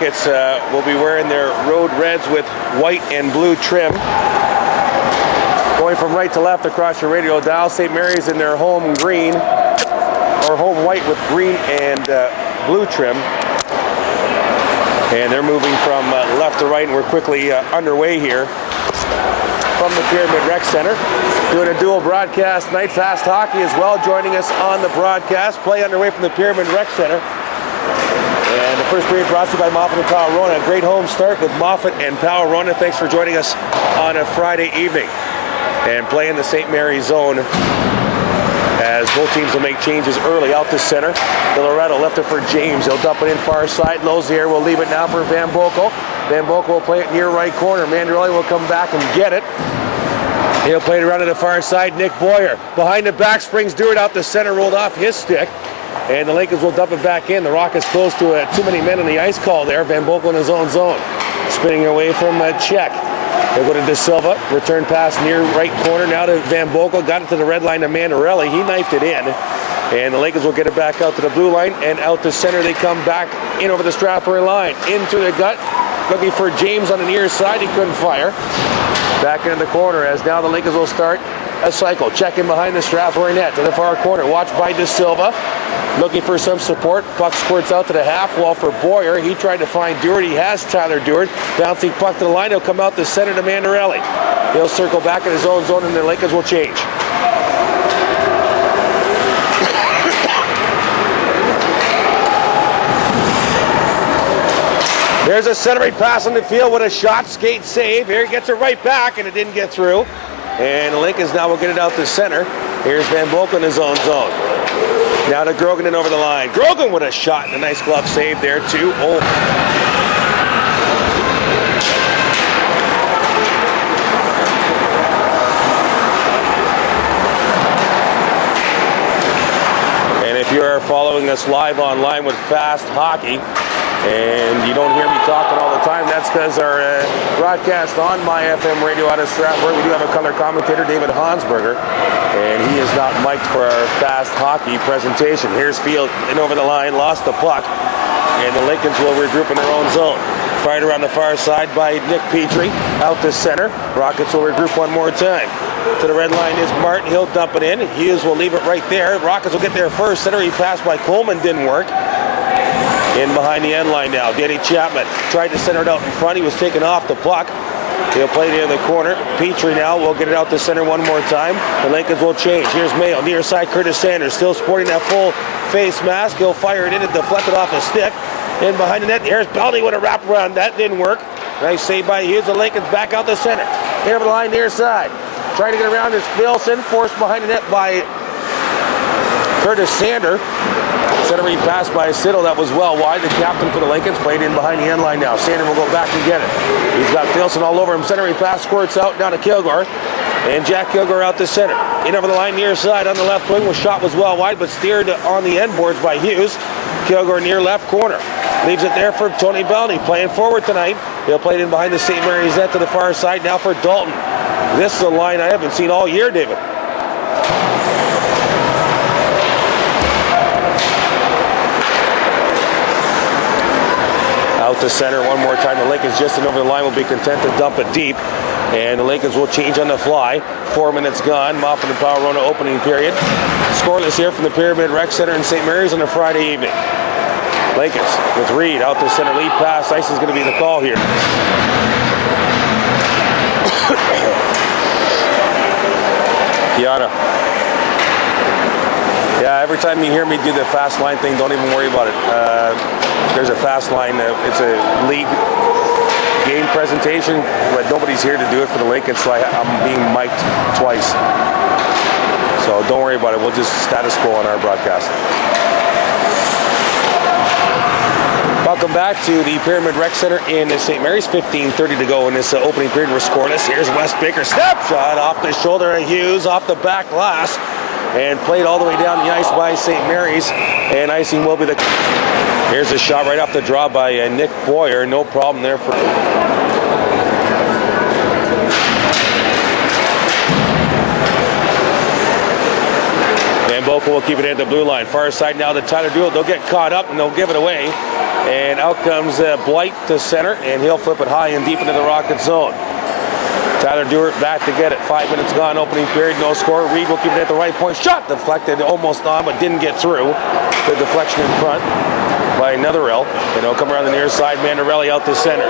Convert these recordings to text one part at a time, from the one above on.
Rockets will be wearing their road reds with white and blue trim. Going from right to left across your radio dial, St. Mary's in their home green, or home white with green and blue trim. And they're moving from left to right, and we're quickly underway here from the Pyramid Rec Center. Doing a dual broadcast night, fast hockey as well, joining us on the broadcast. Play underway from the Pyramid Rec Center. And the first period brought to you by Moffat and Powerona. A great home start with Moffat and Powerona. Thanks for joining us on a Friday evening. And play in the St. Mary's zone as both teams will make changes early out to center. Diloreto left it for James. He'll dump it in far side. Lozier will leave it now for Van Boekel. Van Boekel will play it near right corner. Mandarelli will come back and get it. He'll play it around to the far side. Nick Boyer behind the back, springs Duarte out the center, rolled off his stick. And the Lakers will dump it back in. The Rockets close to too many men on the ice call there. Van Boekel in his own zone. Spinning away from Czech. They'll go to De Silva. Return pass near right corner. Now to Van Boekel. Got it to the red line to Mandarelli. He knifed it in. And the Lakers will get it back out to the blue line. And out to center they come back in over the Strathroy line. Into the gut. Looking for James on the near side. He couldn't fire. Back into the corner as now the Lakers will start a cycle. Checking behind the Strathroy net to the far corner. Watched by De Silva. Looking for some support. Puck squirts out to the half wall for Boyer. He tried to find Duarte. He has Tyler Duarte. Bouncing puck to the line. He'll come out to center to Mandarelli. He'll circle back in his own zone and the Lakers will change. There's a centering pass on the field with a shot, skate save. Here he gets it right back, and it didn't get through. And the Lakers now will get it out to center. Here's Van Boekel in his own zone. Now to Grogan and over the line. Grogan with a shot and a nice glove save there too. Oh. And if you are following us live online with Fast Hockey, and you don't hear me talking all the time, that's because our broadcast on my FM radio out of Strathroy, we do have a color commentator, David Hansberger, and he is not mic'd for our Fast Hockey presentation. Here's Field and over the line, lost the puck, and the Lincolns will regroup in their own zone. Fired around the far side by Nick Petrie, out to center. Rockets will regroup one more time. To the red line is Martin, he'll dump it in. Hughes will leave it right there. Rockets will get there first. Center, he passed by Coleman, didn't work. In behind the end line now, Danny Chapman tried to center it out in front. He was taken off the puck. He'll play it in the corner. Petrie now will get it out to center one more time. The Lakers will change. Here's Mayo, near side Curtis Sanders, still sporting that full face mask. He'll fire it in and deflect it off a stick. In behind the net, here's Belly with a wraparound. That didn't work. Nice save by Hughes. The Lakers back out the center. Here over the line, near side. Trying to get around is Filson, forced behind the net by Curtis Sanders. Centering pass by Siddle, that was well wide. The captain for the Lakers played in behind the end line now. Sander will go back and get it. He's got Filson all over him. Centering pass squirts out down to Kilgore. And Jack Kilgore out the center. In over the line near side on the left wing. Was shot was well wide, but steered on the end boards by Hughes. Kilgore near left corner. Leaves it there for Tony Belney. Playing forward tonight. He'll play it in behind the St. Mary's net to the far side now for Dalton. This is a line I haven't seen all year, David. Out to center one more time. The Lakers just in over the line will be content to dump it deep. And the Lakers will change on the fly. 4 minutes gone. Moffat and Powerona opening period. Scoreless here from the Pyramid Rec Center in St. Mary's on a Friday evening. Lakers with Reed out to center. Lead pass. Ice is going to be the call here. Kiana. Yeah, every time you hear me do the fast line thing, don't even worry about it. There's a fast line. It's a league game presentation, but nobody's here to do it for the Lakers, so I'm being mic'd twice. So don't worry about it. We'll just status quo on our broadcast. Welcome back to the Pyramid Rec Center in St. Mary's. 15:30 to go in this opening period. We're scoreless. Here's Wes Baker. Step shot off the shoulder of Hughes, off the back glass, and played all the way down the ice by St. Mary's. And icing will be the... Here's a shot right off the draw by Nick Boyer. No problem there for... Van Bokel will keep it at the blue line. Far side now to Tyler Duarte. They'll get caught up and they'll give it away. And out comes Blight to center, and he'll flip it high and deep into the Rocket zone. Tyler Duarte back to get it. 5 minutes gone, opening period, no score. Reed will keep it at the right point. Shot deflected, almost on, but didn't get through. The deflection in front by Netherell. And he'll come around the near side. Mandarelli out to center.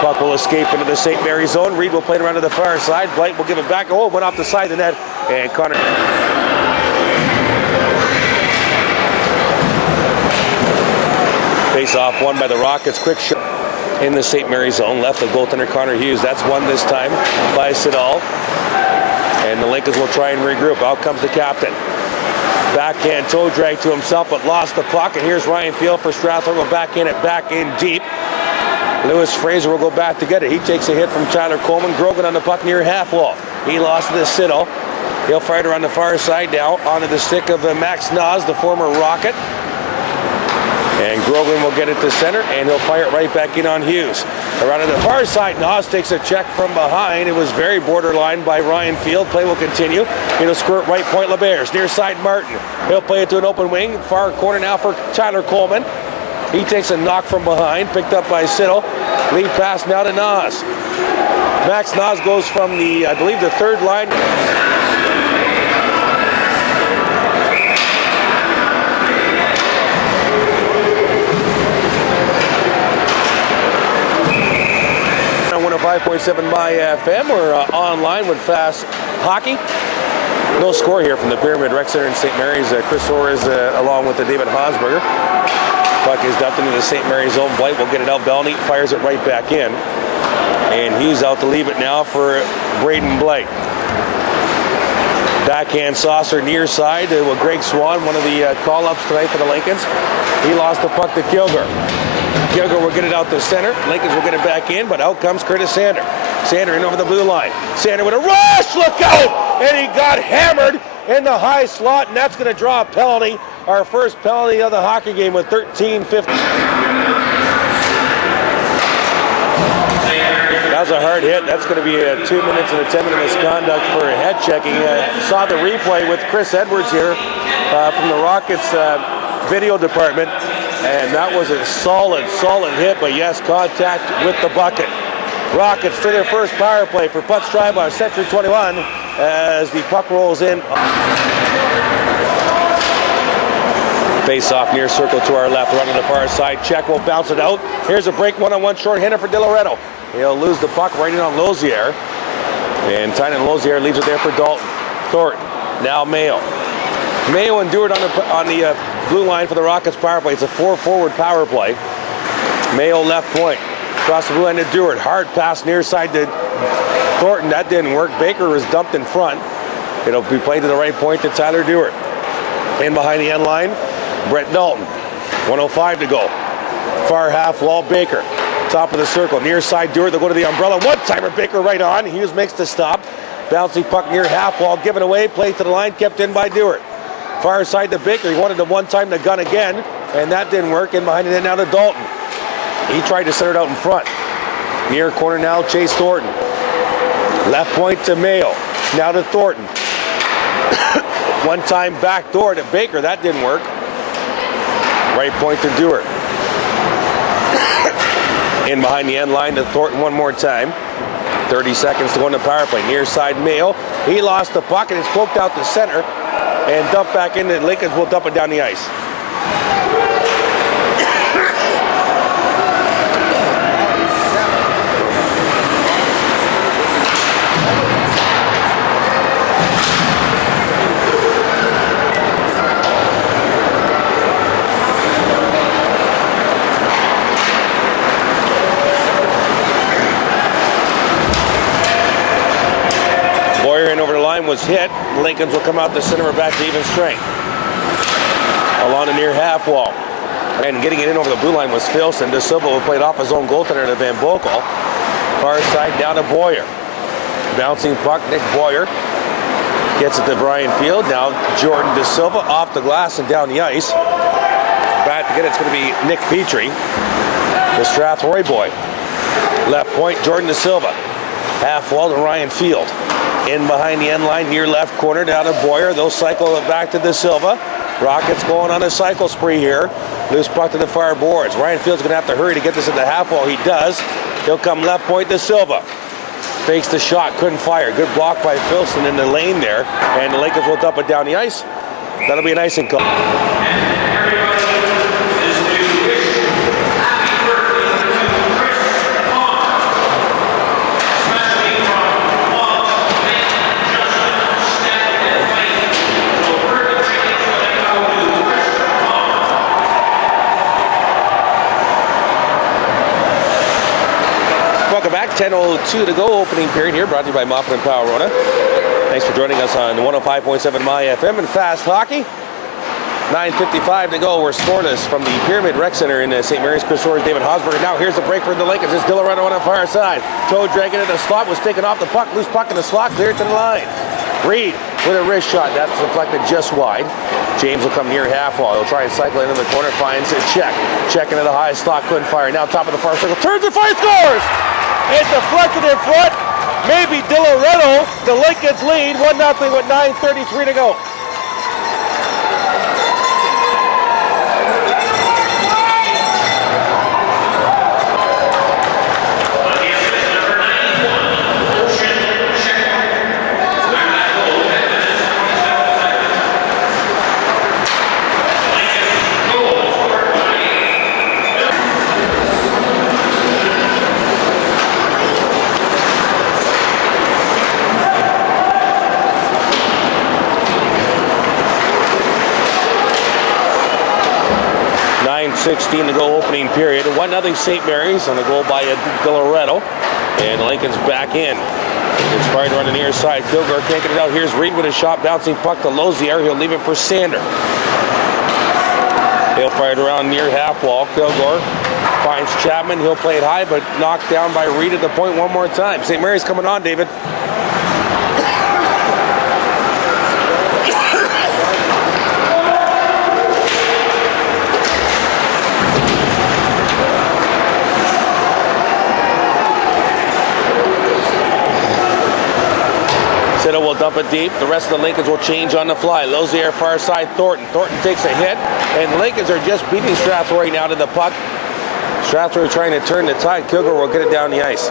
Puck will escape into the St. Mary's zone. Reed will play it around to the far side. Blight will give it back. Oh, it went off the side of the net. And Connor. Face off won by the Rockets. Quick shot in the St. Mary's zone. Left of goaltender Connor Hughes. That's won this time by Siddall. And the Lincolns will try and regroup. Out comes the captain. Backhand toe drag to himself, but lost the puck. And here's Ryan Field for Strathroy. Will backhand it back in deep. Lewis Fraser will go back to get it. He takes a hit from Tyler Coleman. Grogan on the puck near half wall. He lost to Siddall. He'll fire it around the far side now onto the stick of Max Nas, the former Rocket. And Grogan will get it to center, and he'll fire it right back in on Hughes. Around to the far side, Nas takes a check from behind. It was very borderline by Ryan Field. Play will continue. It'll squirt right point Laberge. Near side Martin. He'll play it to an open wing. Far corner now for Tyler Coleman. He takes a knock from behind, picked up by Siddall. Lead pass now to Nas. Max Nas goes from the, I believe, the third line. On 105.7 My FM. We're online with Fast Hockey. No score here from the Pyramid Rec Center in St. Mary's. Chris Orr is along with David Hansberger. Puck is dumped into the St. Mary's zone. Blight will get it out. Belny fires it right back in. And he's out to leave it now for Braydon Blight. Backhand saucer near side with Greg Swan, one of the call-ups tonight for the Lincolns. He lost the puck to Kilgore. Kilgore will get it out to center. Lincolns will get it back in, but out comes Curtis Sander. Sander in over the blue line. Sander with a rush! Look out! And he got hammered in the high slot, and that's going to draw a penalty. Our first penalty of the hockey game with 13:50. That was a hard hit. That's going to be 2 minutes and a 10-minute misconduct for head checking. Saw the replay with Chris Edwards here from the Rockets video department, and that was a solid hit, but yes, contact with the bucket. Rockets to their first power play for puck drive by Sector 21 as the puck rolls in. Face off near circle to our left, run on the far side. Check will bounce it out. Here's a break, one-on-one short-hander for Diloreto. He'll lose the puck right in on Lozier. And Tynan Lozier leaves it there for Dalton. Thornton, now Mayo. Mayo and Duarte on the blue line for the Rockets power play. It's a 4-forward power play. Mayo left point. Across the blue line to Duarte. Hard pass near side to Thornton. That didn't work. Baker was dumped in front. It'll be played to the right point to Tyler Duarte. In behind the end line, Brett Dalton. 1:05 to go. Far half wall, Baker. Top of the circle, near side Duarte. They'll go to the umbrella. One-timer, Baker right on. Hughes makes the stop. Bouncing puck near half wall, given away. Played to the line, kept in by Duarte. Far side to Baker. He wanted to one-time the gun again, and that didn't work. In behind it, now to Dalton. He tried to center it out in front. Near corner now, Chase Thornton. Left point to Mayo. Now to Thornton. One time back door to Baker. That didn't work. Right point to Duarte. In behind the end line to Thornton one more time. 30 seconds to go in the power play. Near side Mayo. He lost the puck and it's poked out to center and dumped back in. The Lincolns will dump it down the ice. Was hit. Lincolns will come out the center back to even strength. Along the near half wall. And getting it in over the blue line was Filson. De Silva will play it off his own goaltender to Van Bokel. Far side down to Boyer. Bouncing puck, Nick Boyer. Gets it to Brian Field. Now Jordan De Silva off the glass and down the ice. Back to get it, it's going to be Nick Petrie, the Strathroy boy. Left point, Jordan De Silva. Half wall to Ryan Field. In behind the end line, near left corner, down to Boyer. They'll cycle it back to De Silva. Rockets going on a cycle spree here. Loose puck to the far boards. Ryan Field's going to have to hurry to get this at the half wall. He does. He'll come left point to Silva. Fakes the shot, couldn't fire. Good block by Filson in the lane there. And the Lakers will dump it down the ice. That'll be an icing call. Back, 10:02 to go, opening period here, brought to you by Moffat and Powerona. Thanks for joining us on 105.7 My FM and Fast Hockey. 9:55 to go. We're scoreless from the Pyramid Rec Center in St. Mary's. Chris Orr's, David Hosberg. Now here's the break for the Lakers. It's Diloreto on the far side. Toe dragging in the slot, was taken off the puck. Loose puck in the slot, cleared to the line. Reed with a wrist shot. That's deflected just wide. James will come near half wall. He'll try and cycle into the corner, finds a check. Check into the high slot, couldn't fire. Now top of the far circle, turns and fires, scores! It's deflected in front. Maybe Diloreto. The Lakers lead 1-0 with 9:33 to go. .16 to go, opening period. 1-0 St. Mary's on a goal by Diloreto. And Lincoln's back in. It's fired around the near side. Kilgore can't get it out. Here's Reed with a shot, bouncing puck to Lozier. He'll leave it for Sander. He'll fire it around near half wall. Kilgore finds Chapman. He'll play it high, but knocked down by Reed at the point one more time. St. Mary's coming on, David. Siddle will dump it deep. The rest of the Lincolns will change on the fly. Lozier far side, Thornton. Thornton takes a hit, and the Lincolns are just beating Strathroy now to the puck. Strathroy trying to turn the tide. Kilgore will get it down the ice.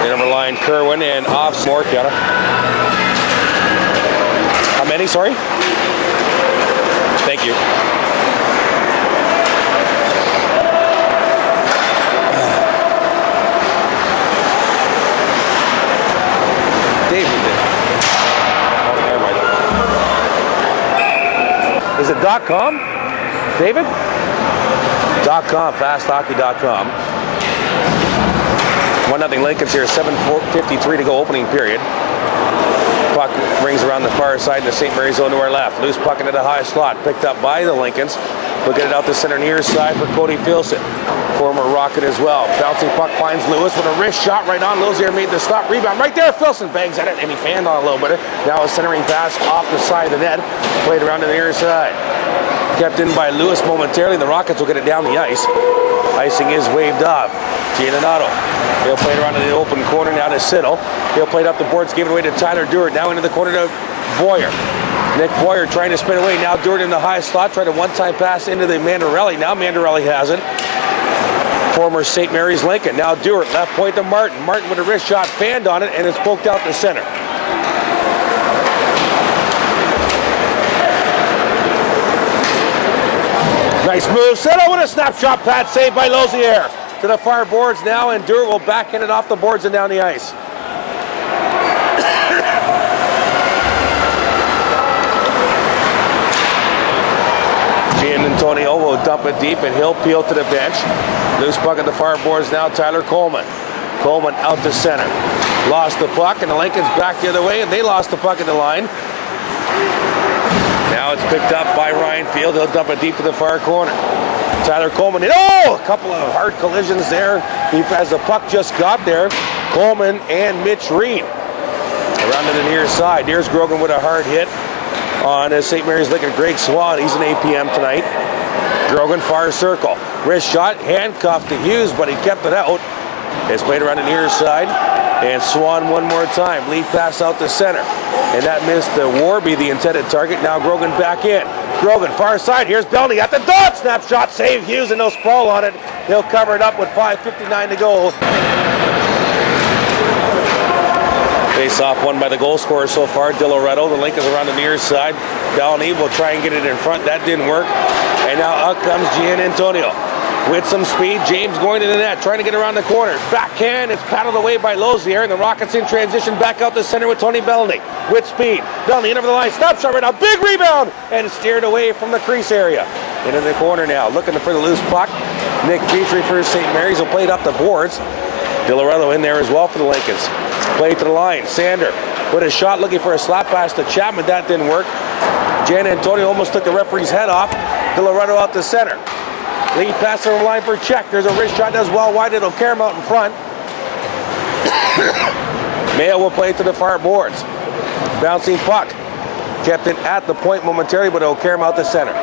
The number line, Kerwin, and off Morkiana. How many, sorry? Thank you. Is it .com, David? .com, fasthockey.com. 1-0 Lincolns here, 7:53 to go, opening period. Puck rings around the far side in the St. Mary's zone to our left. Loose puck into the high slot, picked up by the Lincolns. We'll get it out the center near side for Cody Filson. Former Rocket as well. Bouncing puck finds Lewis with a wrist shot right on. Lozier made the stop. Rebound right there. Filson bangs at it, and he fanned on a little bit. Now a centering pass off the side of the net. Played around to the near side. Kept in by Lewis momentarily. The Rockets will get it down the ice. Icing is waved off. Giannotto. He'll play it around to the open corner now to Siddle. He'll play it up the boards, give it away to Tyler Duarte. Now into the corner to Boyer. Nick Boyer trying to spin away. Now Duarte in the high slot. Tried a one-time pass into the Mandarelli. Now Mandarelli has it. Former St. Mary's Lincoln. Now Duarte, left point to Martin. Martin with a wrist shot, fanned on it, and it's poked out to center. Nice move. Siddle with a snapshot pad saved by Lozier. To the far boards now, and Duarte will backhand it off the boards and down the ice. Antonio will dump it deep, and he'll peel to the bench. Loose puck at the far boards now, Tyler Coleman. Coleman out to center. Lost the puck, and the Lincolns back the other way, and they lost the puck in the line. Now it's picked up by Ryan Field. He'll dump it deep to the far corner. Tyler Coleman, a couple of hard collisions there. As the puck just got there, Coleman and Mitch Reed. Around to the near side. Here's Grogan with a hard hit. on St. Mary's Lincoln. Greg Swan, he's an APM tonight. Grogan, far circle. Wrist shot, handcuffed to Hughes, but he kept it out. It's played around the near side. And Swan one more time. Lead pass out to center. And that missed Worby, the intended target. Now Grogan back in. Grogan, far side. Here's Belny at the dot. Snapshot, save Hughes, and no sprawl on it. He'll cover it up with 5:59 to go. Face off won by the goal scorer so far, Diloreto. The link is around the near side. Belny will try and get it in front. That didn't work. And now out comes Gian Antonio. With some speed, James going to the net, trying to get around the corner. Backhand, it's paddled away by Lozier, and the Rockets in transition back out the center with Tony Belny. With speed, Belny in over the line, stop shot right now, big rebound, and steered away from the crease area. Into the corner now, looking for the loose puck. Nick Petrie for St. Mary's will play it up the boards. Diloreto in there as well for the Lincolns. Play to the line, Sander with a shot, looking for a slap pass to Chapman, that didn't work. Gian Antonio almost took the referee's head off. Diloreto out the center. Lead pass on the line for check. There's a wrist shot as well wide. It'll carry him out in front. Mayo will play to the far boards. Bouncing puck. Kept it at the point momentarily, but it'll carry him out the center.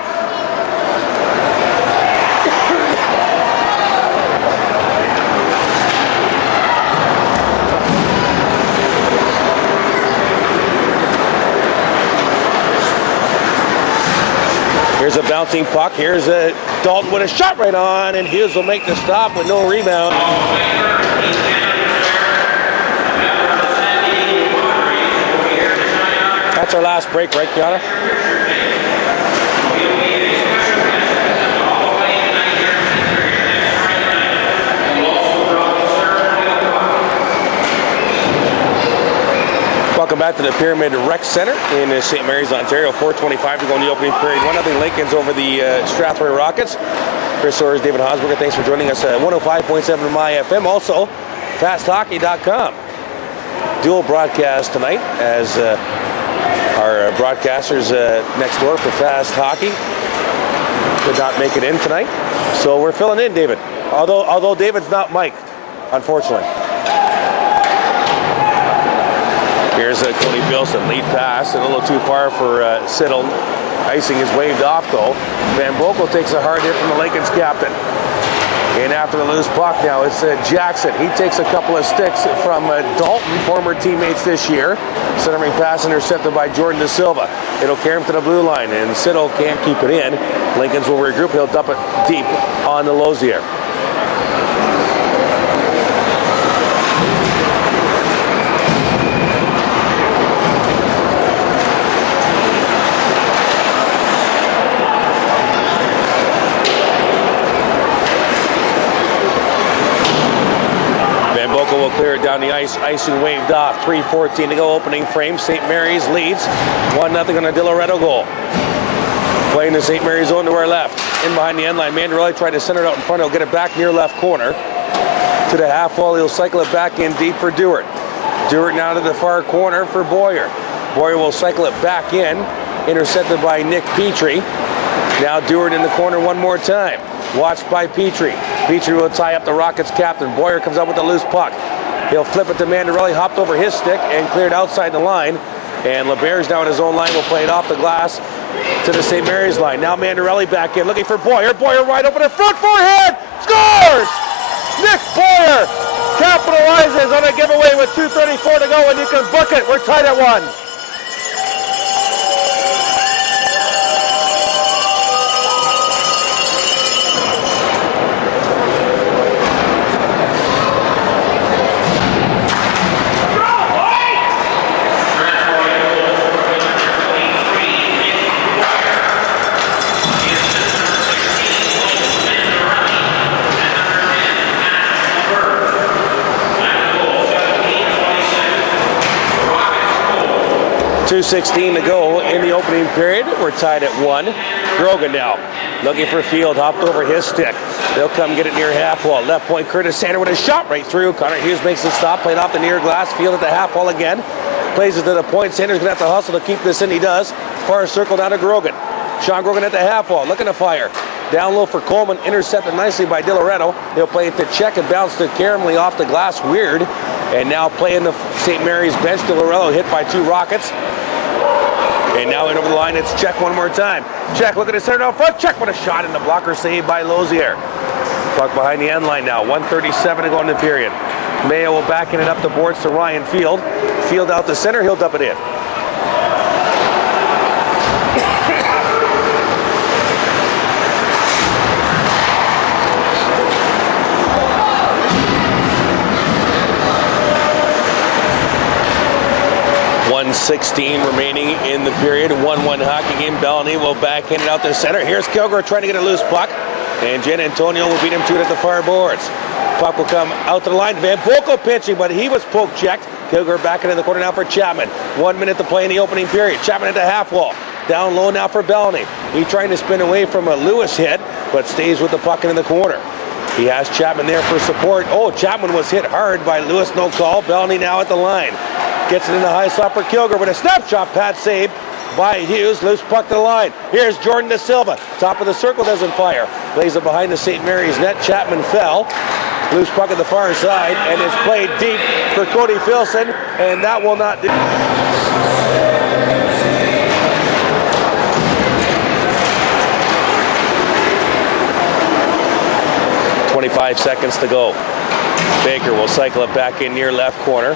Here's a bouncing puck. Here's a Dalton with a shot right on, and Hughes will make the stop with no rebound. That's our last break, right, Kiana? Welcome back to the Pyramid Rec Center in St. Mary's, Ontario. 4:25 to go in the opening period. 1-0 Lincolns over the Strathroy Rockets. Chris Soares, David Hosberger, thanks for joining us at 105.7 My FM. Also, fasthockey.com. Dual broadcast tonight as our broadcasters next door for Fast Hockey could not make it in tonight. So we're filling in, David. Although David's not mic'd, unfortunately. Here's Cody Filson, lead pass, and a little too far for Siddle. Icing is waved off though. Van Boekel takes a hard hit from the Lincoln's captain. And after the loose puck now, it's Jackson. He takes a couple of sticks from Dalton, former teammates this year. Centering pass intercepted by Jordan De Silva. It'll carry him to the blue line, and Siddle can't keep it in. Lincolns will regroup. He'll dump it deep on the Lozier. Will clear it down the ice. Icing waved off. 3:14 to go. Opening frame. St. Mary's leads 1-0 on a Diloreto goal. Playing the St. Mary's zone to our left. In behind the end line. Mandarelli tried to center it out in front. He'll get it back near left corner. To the half wall. He'll cycle it back in deep for Duarte. Duarte now to the far corner for Boyer. Boyer will cycle it back in. Intercepted by Nick Petrie. Now Duarte in the corner one more time. Watched by Petrie. Petrie will tie up the Rockets captain. Boyer comes up with a loose puck. He'll flip it to Mandarelli, hopped over his stick and cleared outside the line. And Laberge now in his own line will play it off the glass to the St. Mary's line. Now Mandarelli back in, looking for Boyer. Boyer wide open in front, forehand, scores! Nick Boyer capitalizes on a giveaway with 2:34 to go, and you can book it. We're tied at 1. .2:16 to go in the opening period. We're tied at 1. Grogan now looking for Field, hopped over his stick. They'll come get it near half wall. Left point, Curtis Sander with a shot right through. Connor Hughes makes the stop, played off the near glass. Field at the half wall again. Plays it to the point. Sanders going to have to hustle to keep this in. He does. Far circle down to Grogan. Shawn Grogan at the half wall, looking to fire. Down low for Coleman, intercepted nicely by Diloreto. He'll play it to check and bounce to Caramely off the glass. Weird. And now playing the St. Mary's bench. Diloreto hit by 2 Rockets. And now in over the line, it's Check one more time. Check, look at his center down front. Check with a shot in the blocker, saved by Lozier. Puck behind the end line now. 1:37 to go in the period. Mayo will back in it up the boards to Ryan Field. Field out the center, he'll dump it in. .16 remaining in the period. 1-1 hockey game. Bellany will backhand it out the center. Here's Kilgore trying to get a loose puck. And Jen Antonio will beat him to it at the far boards. Puck will come out to the line. Van Boekel pitching, but he was poke checked. Kilgore back into the corner now for Chapman. 1 minute to play in the opening period. Chapman at the half wall. Down low now for Bellany. He trying to spin away from a Lewis hit, but stays with the puck in the corner. He has Chapman there for support. Oh, Chapman was hit hard by Lewis, no call. Bellany now at the line. Gets it in the high slot for Kilgore with a snapshot pad save by Hughes. Loose puck to the line. Here's Jordan Da Silva. Top of the circle, doesn't fire. Lays it behind the St. Mary's net. Chapman fell. Loose puck at the far side, and it's played deep for Cody Filson, and that will not do. 25 seconds to go. Baker will cycle it back in near left corner.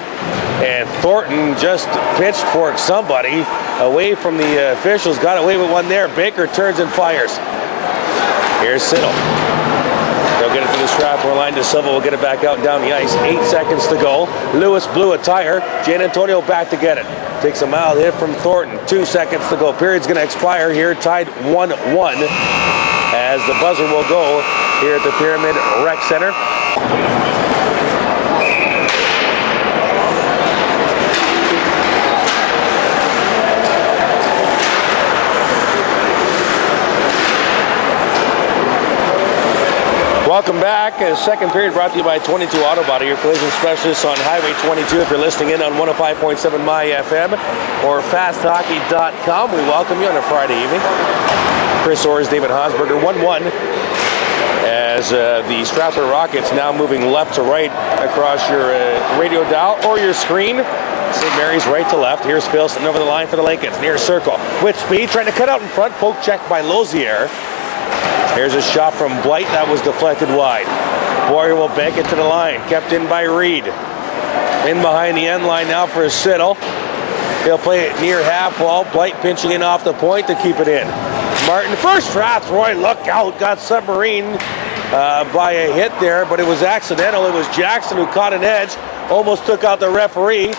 And Thornton just pitched for somebody away from the officials. Got away with one there. Baker turns and fires. Here's Siddle. They'll get it to the Strathroy line. Da Silva will get it back out and down the ice. 8 seconds to go. Lewis blew a tire. Jan Antonio back to get it. Takes a mild hit from Thornton. 2 seconds to go. Period's going to expire here. Tied 1-1 as the buzzer will go here at the Pyramid Rec Center. Welcome back. Second period brought to you by 22 Auto Body, your collision specialists on Highway 22. If you're listening in on 105.7 My FM or fasthockey.com, we welcome you on a Friday evening. Chris Orrs, David Hansberger, 1-1 as the Strathroy Rockets now moving left to right across your radio dial or your screen. St. Mary's right to left. Here's Filson over the line for the Lincolns. Near circle. With speed, trying to cut out in front. Poke check by Lozier. Here's a shot from Blight that was deflected wide. Warrior will bank it to the line. Kept in by Reed. In behind the end line now for Siddle. He'll play it near half wall. Blight pinching in off the point to keep it in. Martin first. Strathroy, look out. Got submarine by a hit there, but it was accidental. It was Jackson who caught an edge. Almost took out the referee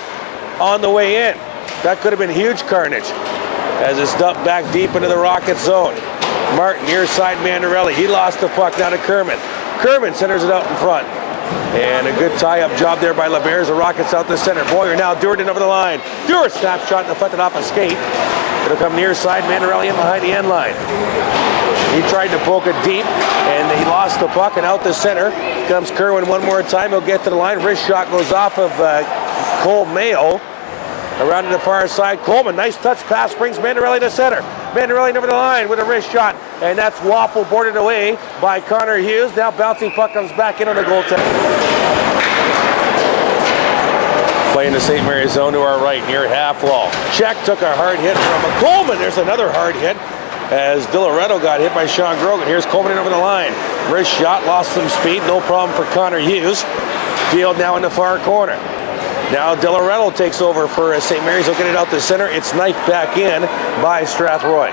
on the way in. That could have been huge carnage as it's dumped back deep into the Rocket zone. Martin, near side Mandarelli. He lost the puck down to Kerman. Kerman centers it out in front. And a good tie-up job there by Laberge. The Rockets out the center. Boyer now, Duarte over the line. Duarte snapshot deflected off a skate. It'll come near side Mandarelli in behind the end line. He tried to poke it deep, and he lost the puck, and out the center comes Kerwin one more time. He'll get to the line. Wrist shot goes off of Cole Mayo. Around to the far side, Coleman, nice touch pass, brings Mandarelli to center. Mandarelli over the line with a wrist shot, and that's waffle boarded away by Connor Hughes. Now bouncing puck comes back in on the goaltender. Playing the St. Mary's zone to our right, near half wall. Check took a hard hit from Coleman. There's another hard hit as Diloreto got hit by Shawn Grogan. Here's Coleman over the line. Wrist shot, lost some speed, no problem for Connor Hughes. Field now in the far corner. Now Diloreto takes over for St. Mary's. He'll get it out the center. It's knifed back in by Strathroy.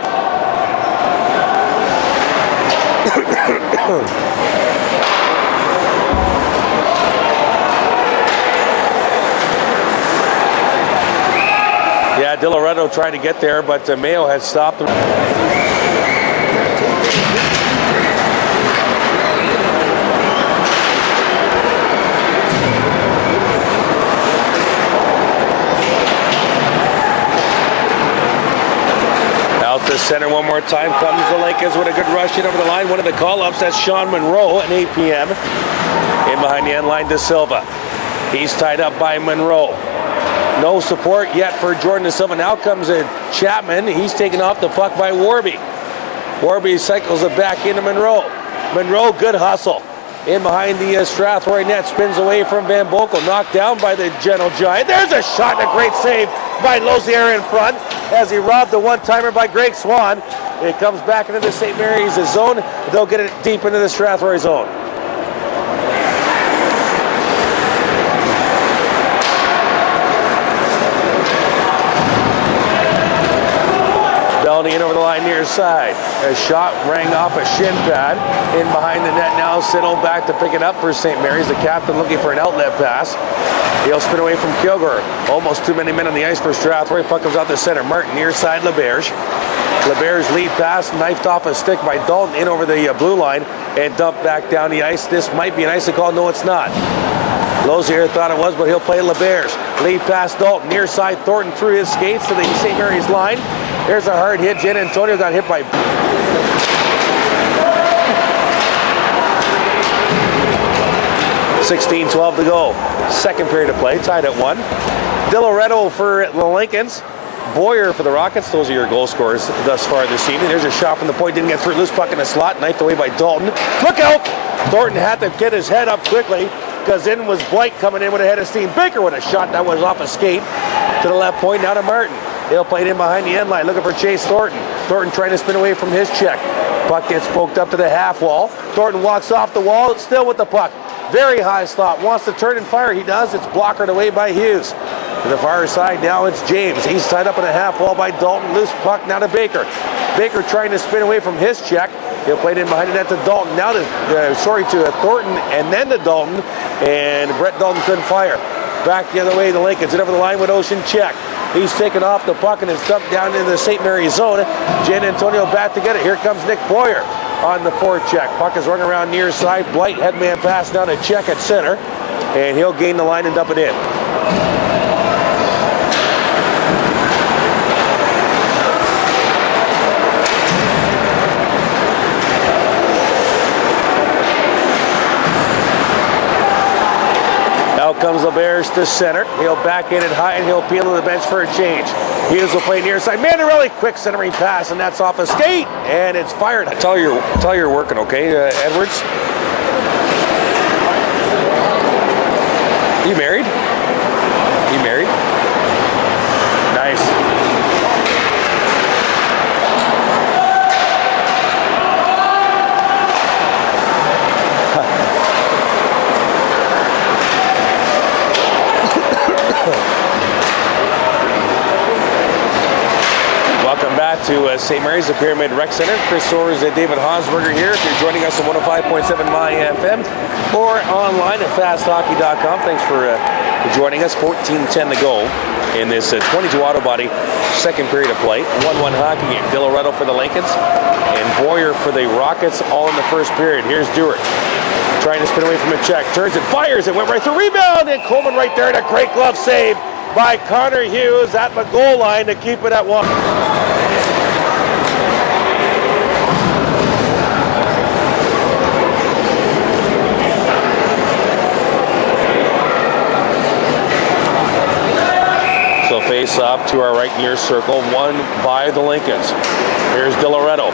Yeah, Diloreto tried to get there, but Mayo has stopped him. The center one more time comes the Lakers with a good rush in over the line. One of the call-ups, that's Sean Monroe at 8 p.m. In behind the end line, Da Silva. He's tied up by Monroe. No support yet for Jordan Da Silva. Now comes a Chapman. He's taken off the puck by Worby. Worby cycles it back into Monroe. Monroe, good hustle. In behind the Strathroy net, spins away from Van Boekel. Knocked down by the Gentle Giant. There's a shot and a great save by Lozier in front as he robbed the one-timer by Greg Swan. It comes back into the St. Mary's zone. They'll get it deep into the Strathroy zone. In over the line near side. A shot rang off a shin pad. In behind the net now, Siddle back to pick it up for St. Mary's. The captain looking for an outlet pass. He'll spin away from Kilgore. Almost too many men on the ice for Strathroy. Puck comes out the center. Martin near side, Laberge. Laberge lead pass, knifed off a stick by Dalton in over the blue line and dumped back down the ice. This might be an icing call. No, it's not. Lozier thought it was, but he'll play Laberge. Lead pass Dalton, near side Thornton through his skates to the St. Mary's line. There's a hard hit. Jen Antonio got hit by... 16-12 to go. Second period of play, tied at 1. Diloreto for the Lincolns. Boyer for the Rockets. Those are your goal scorers thus far this evening. There's a shot from the point. Didn't get through. Loose puck in the slot. Knifed away by Dalton. Look out! Thornton had to get his head up quickly because in was Blight coming in with a head of steam. Baker with a shot that was off a skate to the left point. Now to Martin. He'll play it in behind the end line, looking for Chase Thornton. Thornton trying to spin away from his check. Puck gets poked up to the half wall. Thornton walks off the wall, still with the puck. Very high slot, wants to turn and fire. He does. It's blockered away by Hughes. To the far side now, it's James. He's tied up in a half wall by Dalton. Loose puck now to Baker. Baker trying to spin away from his check. He'll play it in behind the net to Dalton. Now to Thornton and then to Dalton. And Brett Dalton couldn't fire. Back the other way, the Lincolns in over the line with Ocean check. He's taken off the puck and it's dumped down into the St. Mary's zone. Jan Antonio back to get it. Here comes Nick Boyer on the forecheck. Puck is running around near side. Blight headman pass down to check at center. And he'll gain the line and dump it in. Out comes Laberge to center. He'll back in it high and he'll peel to the bench for a change. Hughes will play near side. Mandarelli, quick centering pass, and that's off a skate, and it's fired. Tell you're working, okay, Edwards? You married? You married? Nice. Welcome back to St. Mary's, the Pyramid Rec Center. Chris Soares and David Hansberger here. If you're joining us on 105.7 My FM or online at fasthockey.com, thanks for joining us. 14:10 to go in this 22 auto body second period of play. 1-1 hockey game. Diloreto for the Lincolns and Boyer for the Rockets, all in the first period. Here's Duarte trying to spin away from a check. Turns and fires. It went right through. Rebound, and Coleman right there, and a great glove save by Connor Hughes at the goal line to keep it at 1. So face off to our right near circle, won by the Lincolns. Here's Diloreto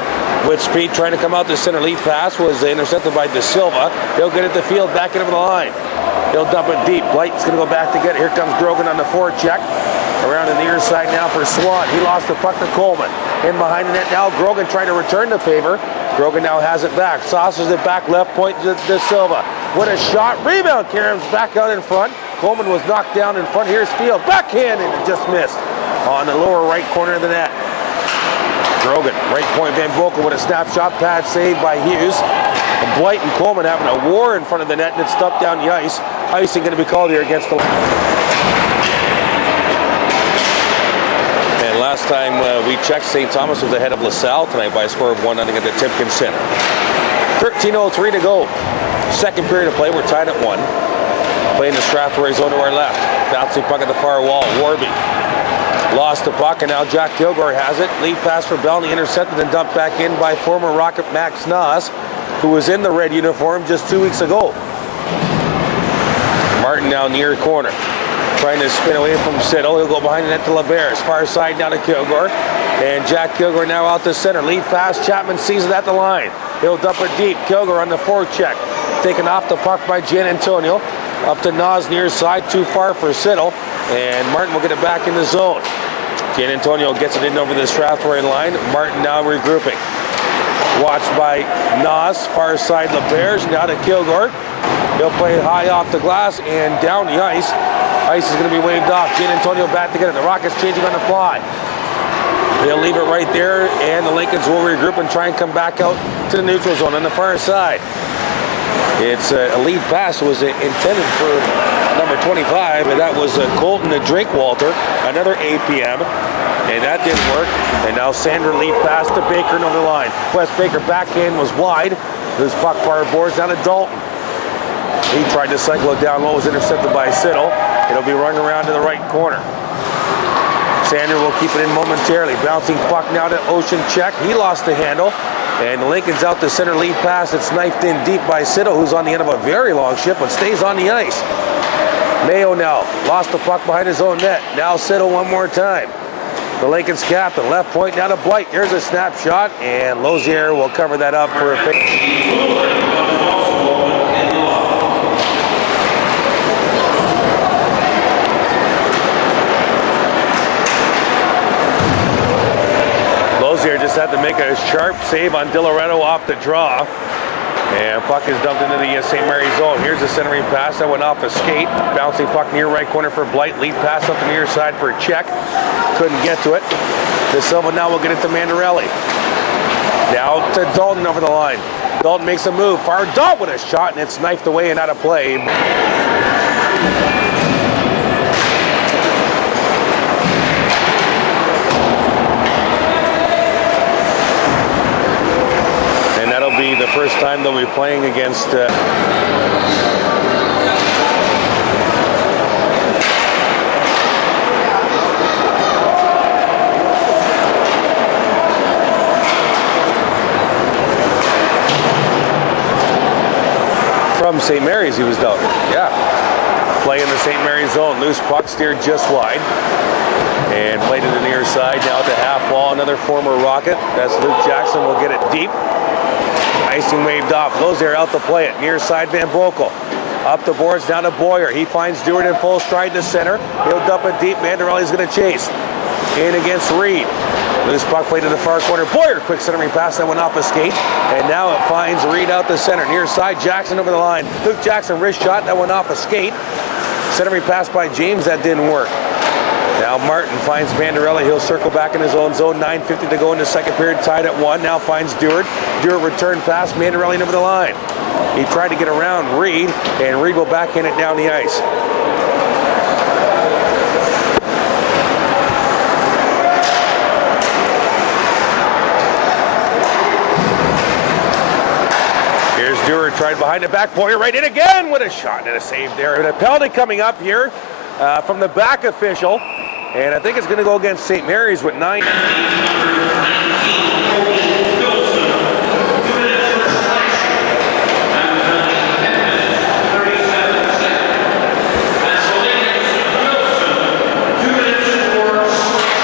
with speed trying to come out the center. Lead pass was intercepted by De Silva. He'll get it to field, back into the line. He'll dump it deep. Blight's going to go back to get it. Here comes Grogan on the forecheck. Around the near side now for Swan. He lost the puck to Coleman. In behind the net now, Grogan trying to return the favor. Grogan now has it back. Saucers it back, left point to De Silva. What a shot. Rebound. Karam's back out in front. Coleman was knocked down in front. Here's Field. Backhand, and it just missed on the lower right corner of the net. Grogan, right point, Van Vokel with a snapshot pad saved by Hughes. And Blight and Coleman having a war in front of the net, and it's stumped down the ice. Icing going to be called here against the... And last time we checked, St. Thomas was ahead of LaSalle tonight by a score of 1-0 at the Timken Center. 13:03 to go. Second period of play, we're tied at 1. Playing the Strathroy zone to our left. Bouncing puck at the far wall. Worby lost the puck, and now Jack Kilgore has it. Lead pass for Bellany, intercepted and dumped back in by former Rocket Max Nas, who was in the red uniform just 2 weeks ago. Martin now near corner, trying to spin away from Siddle. He'll go behind the net to Laberge. Far side now to Kilgore, and Jack Kilgore now out to center. Lead pass, Chapman sees it at the line. He'll dump it deep. Kilgore on the forecheck, taken off the puck by Jan Antonio. Up to Nas near side, too far for Siddle. and Martin will get it back in the zone. Gian Antonio gets it in over the Strathroy line. Martin now regrouping. Watched by Nas, far side Laberge, now to Kilgore. He'll play it high off the glass and down the ice. Ice is going to be waved off. Gian Antonio back together. The Rockets changing on the fly. They'll leave it right there, and the Lincolns will regroup and try and come back out to the neutral zone on the far side. It's a lead pass was intended for number 25, and that was Colton the Drinkwalter, another APM, and that didn't work. And now Sandra lead pass to Baker and over the line. Wes Baker backhand was wide. His puck far boards down to Dalton. He tried to cycle it down low, was intercepted by Siddle. It'll be run around to the right corner. Sandra will keep it in momentarily. Bouncing puck now to Ocean check. He lost the handle. And Lincoln's out the center lead pass. It's knifed in deep by Siddle, who's on the end of a very long shift, but stays on the ice. Mayo now lost the puck behind his own net. Now Siddle one more time. The Lincoln's captain, left point now to Blight. There's a snapshot, and Lozier will cover that up for a pick. Lozier just had to make a sharp save on Diloreto off the draw. And puck is dumped into the St. Mary's zone. Here's the centering pass that went off a skate. Bouncing puck near right corner for Blight. Lead pass up the near side for a check. Couldn't get to it. De Silva now will get it to Mandarelli. Now to Dalton over the line. Dalton makes a move. Far Dalton with a shot, and it's knifed away and out of play. Be the first time they'll be playing against from St. Mary's. He was down. Yeah, playing the St. Mary's zone. Loose puck steered just wide and played to the near side. Now to half wall. Another former Rocket. That's Luke Jackson. Will get it deep. Icing waved off. Lozier out to play it. Near side Van Boekel. Up the boards down to Boyer. He finds Duarte in full stride to center. He'll dump it deep. Mandarelli's going to chase. In against Reed. Loose puck played to the far corner. Boyer, quick centering pass that went off a skate. And now it finds Reed out the center. Near side, Jackson over the line. Luke Jackson wrist shot that went off a skate. Centering pass by James, that didn't work. Now Martin finds Mandarelli. He'll circle back in his own zone. 9:50 to go in the second period. Tied at 1. Now finds Duarte. Duarte return pass. Mandarelli over the line. He tried to get around Reed, and Reed will backhand it down the ice. Here's Duarte, tried behind the back. Boyer right in again with a shot and a save there. And a penalty coming up here from the back official. And I think it's going to go against St. Mary's with 9.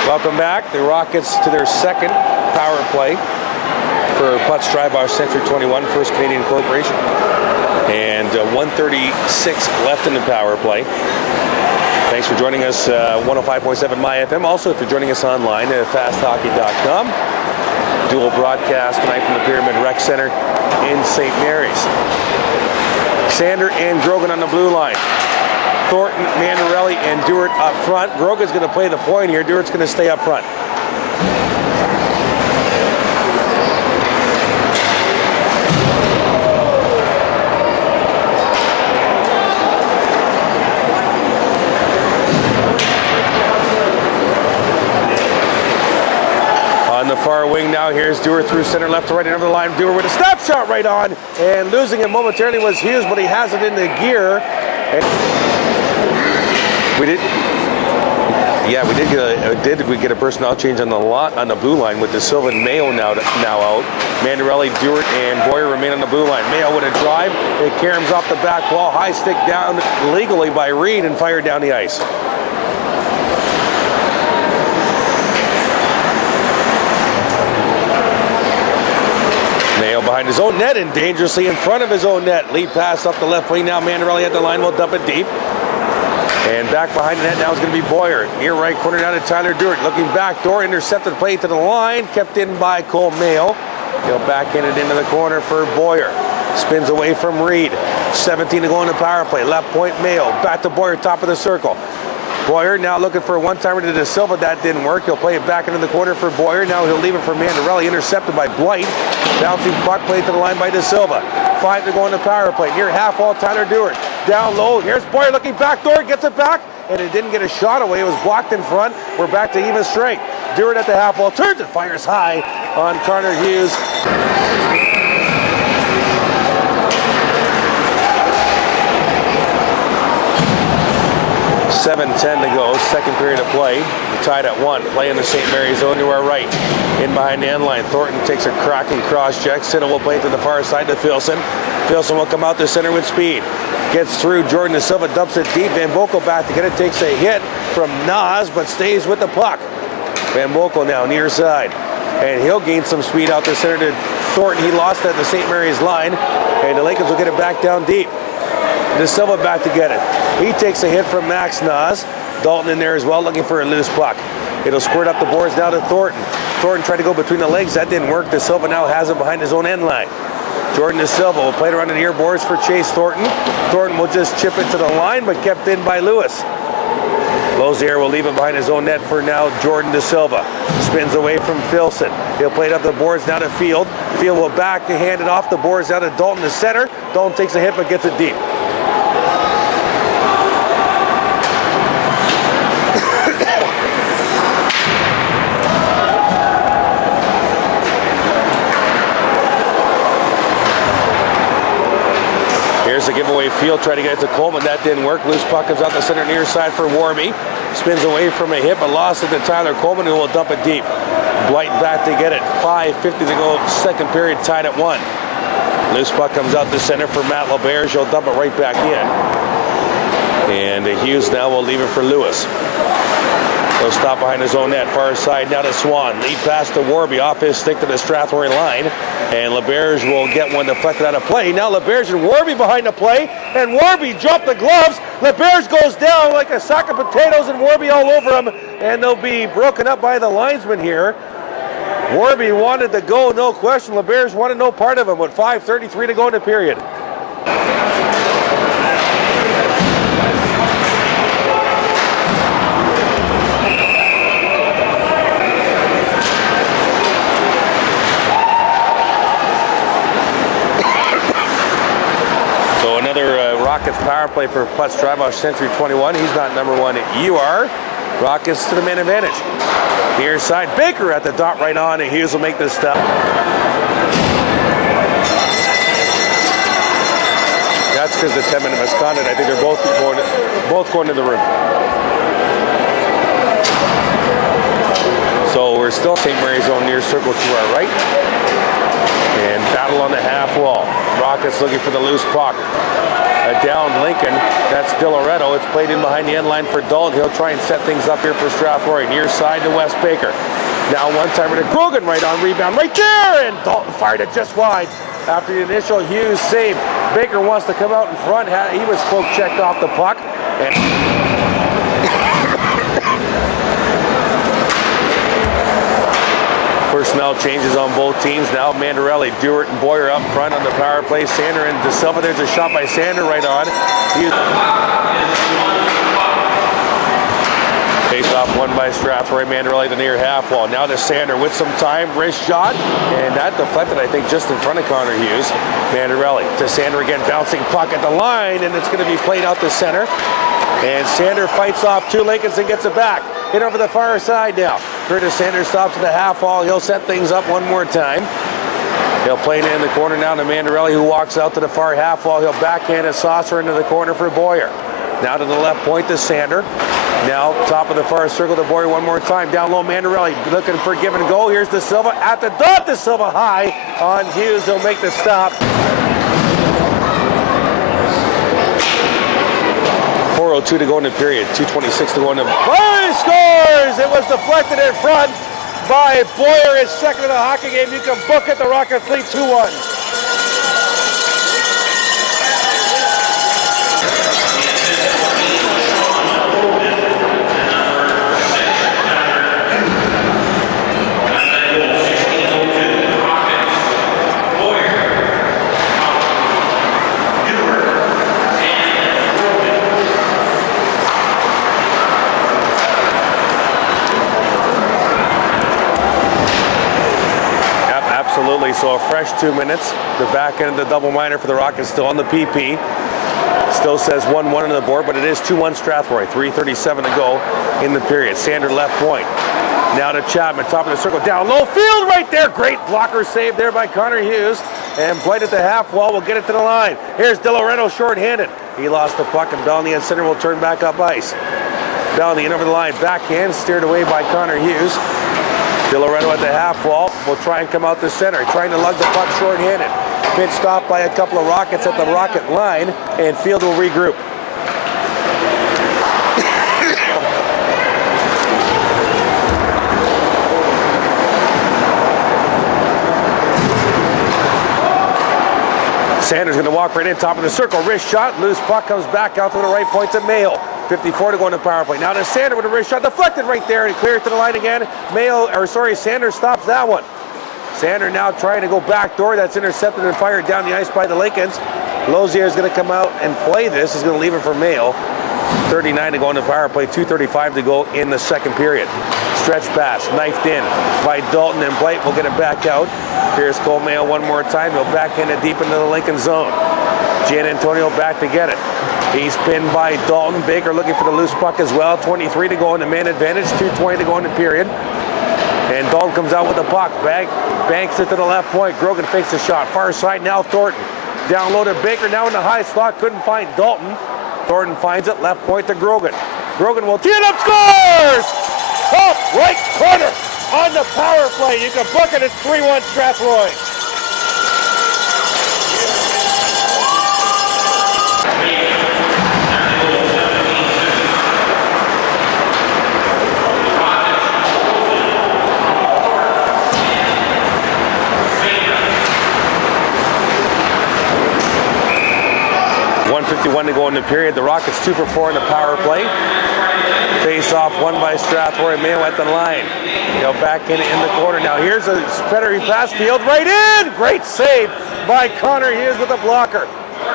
Welcome back. The Rockets to their second power play for Putz Drive-Off Century 21, First Canadian Corporation. And 1:36 left in the power play. Thanks for joining us, 105.7 My FM. Also, if you're joining us online at fasthockey.com. Dual broadcast tonight from the Pyramid Rec Center in St. Mary's. Sander and Grogan on the blue line. Thornton, Mandarelli, and Duarte up front. Grogan's going to play the point here. Duarte's going to stay up front. On the far wing now, here's Duarte through center, left to right, and over the line. Duarte with a snapshot right on, and losing it momentarily was Hughes, but he has it in the gear. And we did get a personnel change on the blue line with De Silva and Mayo now out. Mandarelli, Duarte, and Boyer remain on the blue line. Mayo with a drive. It caroms off the back wall. High stick down legally by Reed and fired down the ice. Mayo behind his own net and dangerously in front of his own net. Lead pass up the left wing now. Mandarelli at the line will dump it deep. And back behind the net now is going to be Boyer. Near right corner down to Tyler Duarte. Looking back door, intercepted play to the line, kept in by Cole Mayo. He'll backhand it into the corner for Boyer. Spins away from Reed. 17 to go in the power play. Left point Mayo. Back to Boyer, top of the circle. Boyer now looking for a one-timer to De Silva. That didn't work. He'll play it back into the corner for Boyer. Now he'll leave it for Mandarelli. Intercepted by Blight. Bouncing puck played to the line by De Silva. 5 to go in the power play. Near half wall, Tyler Duarte. Down low. Here's Boyer looking back door. Gets it back. And it didn't get a shot away. It was blocked in front. We're back to even strength. Duarte at the half wall. Turns and fires high on Connor Hughes. 7:10 to go, second period of play. We're tied at 1. Play in the St. Mary's zone to our right. In behind the end line. Thornton takes a cracking cross check. Siddle will play to the far side to Filson. Filson will come out to center with speed. Gets through. Jordan De Silva dumps it deep. Van Boekel back to get it. Takes a hit from Nas, but stays with the puck. Van Boekel now near side. And he'll gain some speed out to center to Thornton. He lost at the St. Mary's line. And the Lakers will get it back down deep. De Silva back to get it. He takes a hit from Max Nas. Dalton in there as well, looking for a loose puck. It'll squirt up the boards now to Thornton. Thornton tried to go between the legs. That didn't work. De Silva now has it behind his own end line. Jordan De Silva will play it around the near boards for Chase Thornton. Thornton will just chip it to the line, but kept in by Lewis. Lozier will leave it behind his own net for now Jordan De Silva. Spins away from Filson. He'll play it up the boards down to Field. Field will back to hand it off the boards down to Dalton to center. Dalton takes a hit but gets it deep. Here's a giveaway. Field trying to get it to Coleman. That didn't work. Loose puck comes out the center near side for Worby. Spins away from a hit, but lost it to Tyler Coleman, who will dump it deep. Blight back to get it. 5:50 to go. Second period, tied at 1. Loose puck comes out the center for Matt Laberge. He'll dump it right back in. And Hughes now will leave it for Lewis. He'll stop behind his own net. Far side now to Swan. Lead pass to Worby off his stick to the Strathroy line. And Laberge will get one deflected out of play. Now Laberge and Worby behind the play. And Worby dropped the gloves. Laberge goes down like a sack of potatoes and Worby all over him. And they'll be broken up by the linesman here. Worby wanted to go, no question. Laberge wanted no part of him with 5:33 to go in the period. Rockets power play for Putz drive-off Century 21. He's not number 1. You are. Rockets to the man advantage. Near side, Baker at the dot right on, and Hughes will make this stop. That's because the 10-minute misconduct. I think they're both going to the room. So we're still St. Mary's zone near circle to our right. And battle on the half wall. Rockets looking for the loose puck. Down Lincoln, that's Diloreto. It's played in behind the end line for Dalton. He'll try and set things up here for Strathroy. Near side to Wes Baker. Now one-timer to Grogan right on rebound. Right there! And Dalton fired it just wide after the initial Hughes save. Baker wants to come out in front. He was poke checked off the puck. And personnel changes on both teams. Now Mandarelli, Duarte, and Boyer up front on the power play. Sander and De Silva. There's a shot by Sander right on. Face off one by Strathroy. Mandarelli the near half wall. Now to Sander with some time. Wrist shot. And that deflected, I think, just in front of Connor Hughes. Mandarelli to Sander again. Bouncing puck at the line. And it's going to be played out to center. And Sander fights off 2 Lincolns and gets it back. Hit over the far side now. Curtis Sanders stops at the half wall. He'll set things up one more time. He'll play it in the corner now to Mandarelli, who walks out to the far half wall. He'll backhand a saucer into the corner for Boyer. Now to the left point to Sander. Now top of the far circle to Boyer one more time. Down low Mandarelli looking for give and go. Here's De Silva at the dot. De Silva high on Hughes. He'll make the stop. 4:02 to go in the period. 2:26 to go in the... Boyer scores! It was deflected in front by Boyer. His second in the hockey game. You can book it. The Rockets lead 2-1. So a fresh 2 minutes. The back end of the double minor for the Rockets still on the PP. Still says 1-1 on the board, but it is 2-1 Strathroy. 3:37 to go in the period. Sander left point. Now to Chapman, top of the circle, down low field right there. Great blocker save there by Connor Hughes. And Blight at the half wall will get it to the line. Here's Diloreto short-handed. He lost the puck, and Bellany and center will turn back up ice. Bellany in over the line, backhand, steered away by Connor Hughes. Diloreto at the half wall will try and come out the center, trying to lug the puck short-handed. Pitch stopped by a couple of Rockets at the Rocket line, and Field will regroup. Sanders going to walk right in, top of the circle, wrist shot, loose puck comes back out to the right point to Mayo. 54 to go in the power play. Now to Sander with a wrist shot, deflected right there and cleared to the line again. Sanders stops that one. Sander now trying to go back door. That's intercepted and fired down the ice by the Lakins. Lozier is going to come out and play this. He's going to leave it for Mayo. 39 to go in the power play, 2:35 to go in the second period. Stretch pass, knifed in by Dalton, and Blight will get it back out. Here's Cole Mayo one more time. He'll backhand it deep into the Lincoln zone. Gian Antonio back to get it. He's pinned by Dalton. Baker looking for the loose puck as well. 23 to go in the man advantage, 2:20 to go in the period. And Dalton comes out with the puck. Banks it to the left point. Grogan fakes the shot. Far side now Thornton. Down low to Baker, now in the high slot. Couldn't find Dalton. Thornton finds it, left point to Grogan. Grogan will tee it up, scores! Top right corner on the power play. You can book it, it's 3-1 Strathroy. To go in the period. The Rockets 2 for 4 in the power play. Face off won by Strathroy. Mayo at the line. He'll back in the corner. Now here's a Petrie pass. Field right in. Great save by Connor Hughes with a blocker.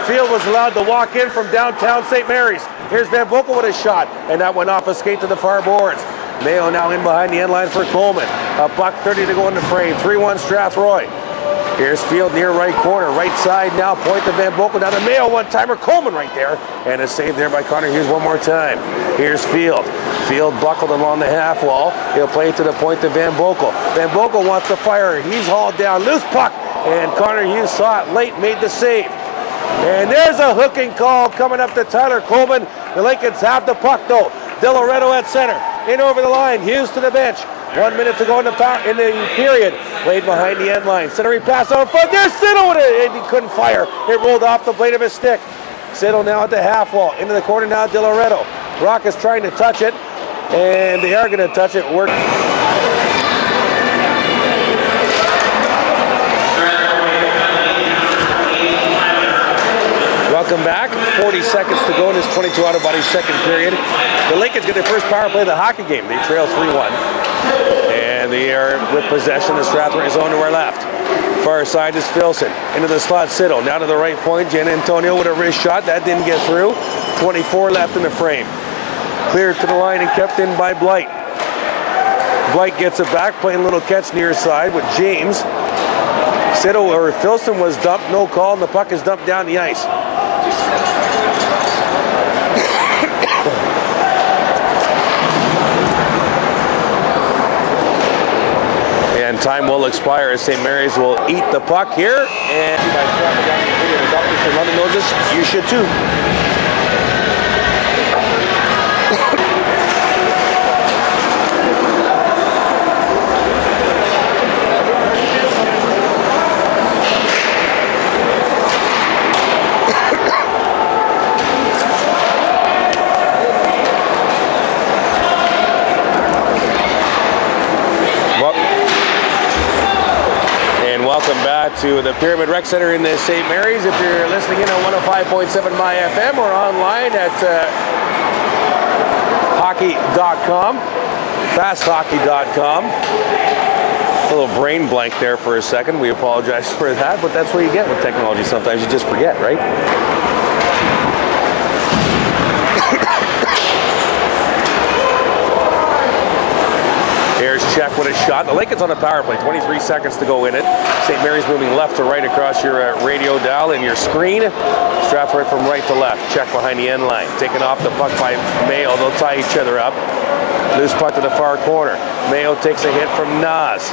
Field was allowed to walk in from downtown St. Mary's. Here's Van Boekel with a shot, and that went off a skate to the far boards. Mayo now in behind the end line for Coleman. $1:30 to go in the frame. 3-1 Strathroy. Here's Field near right corner, right side now, point to Van Boekel, down to Mayo, one-timer, Coleman right there, and a save there by Connor Hughes one more time. Here's Field. Field buckled along the half wall. He'll play it to the point to Van Boekel. Van Boekel wants to fire. He's hauled down, loose puck, and Connor Hughes saw it late, made the save. And there's a hooking call coming up to Tyler Coleman. The Lincolns have the puck though. Diloreto at center, in over the line, Hughes to the bench. 1 minute to go in the period. Played behind the end line. Centering pass out front. There's Siddle with it. And he couldn't fire. It rolled off the blade of his stick. Siddle now at the half wall. Into the corner now, Diloreto. Rockets trying to touch it. And they are going to touch it. Welcome back. 40 seconds to go in this 22 out of body second period. The Lincolns get their first power play of the hockey game. They trail 3-1. And they are with possession. The Strathroy zone to our left. Far side is Filson. Into the slot, Siddle. Now to the right point. Gian Antonio with a wrist shot. That didn't get through. 24 left in the frame. Cleared to the line and kept in by Blight. Blight gets it back. Playing a little catch near side with James. Siddle or Filson was dumped. No call. And the puck is dumped down the ice. And time will expire as St. Mary's will eat the puck here. And by dropping down the video, the doctors can run the noses. You should too. Welcome back to the Pyramid Rec Center in the St. Mary's. If you're listening in on 105.7 My FM or online at hockey.com, fasthockey.com. A little brain blank there for a second. We apologize for that, but that's what you get with technology. Sometimes you just forget, right? Here's check with a shot. The Lincoln's on a power play. 23 seconds to go in it. St. Mary's moving left to right across your radio dial and your screen. Strathroy from right to left. Check behind the end line. Taken off the puck by Mayo. They'll tie each other up. Loose puck to the far corner. Mayo takes a hit from Nas.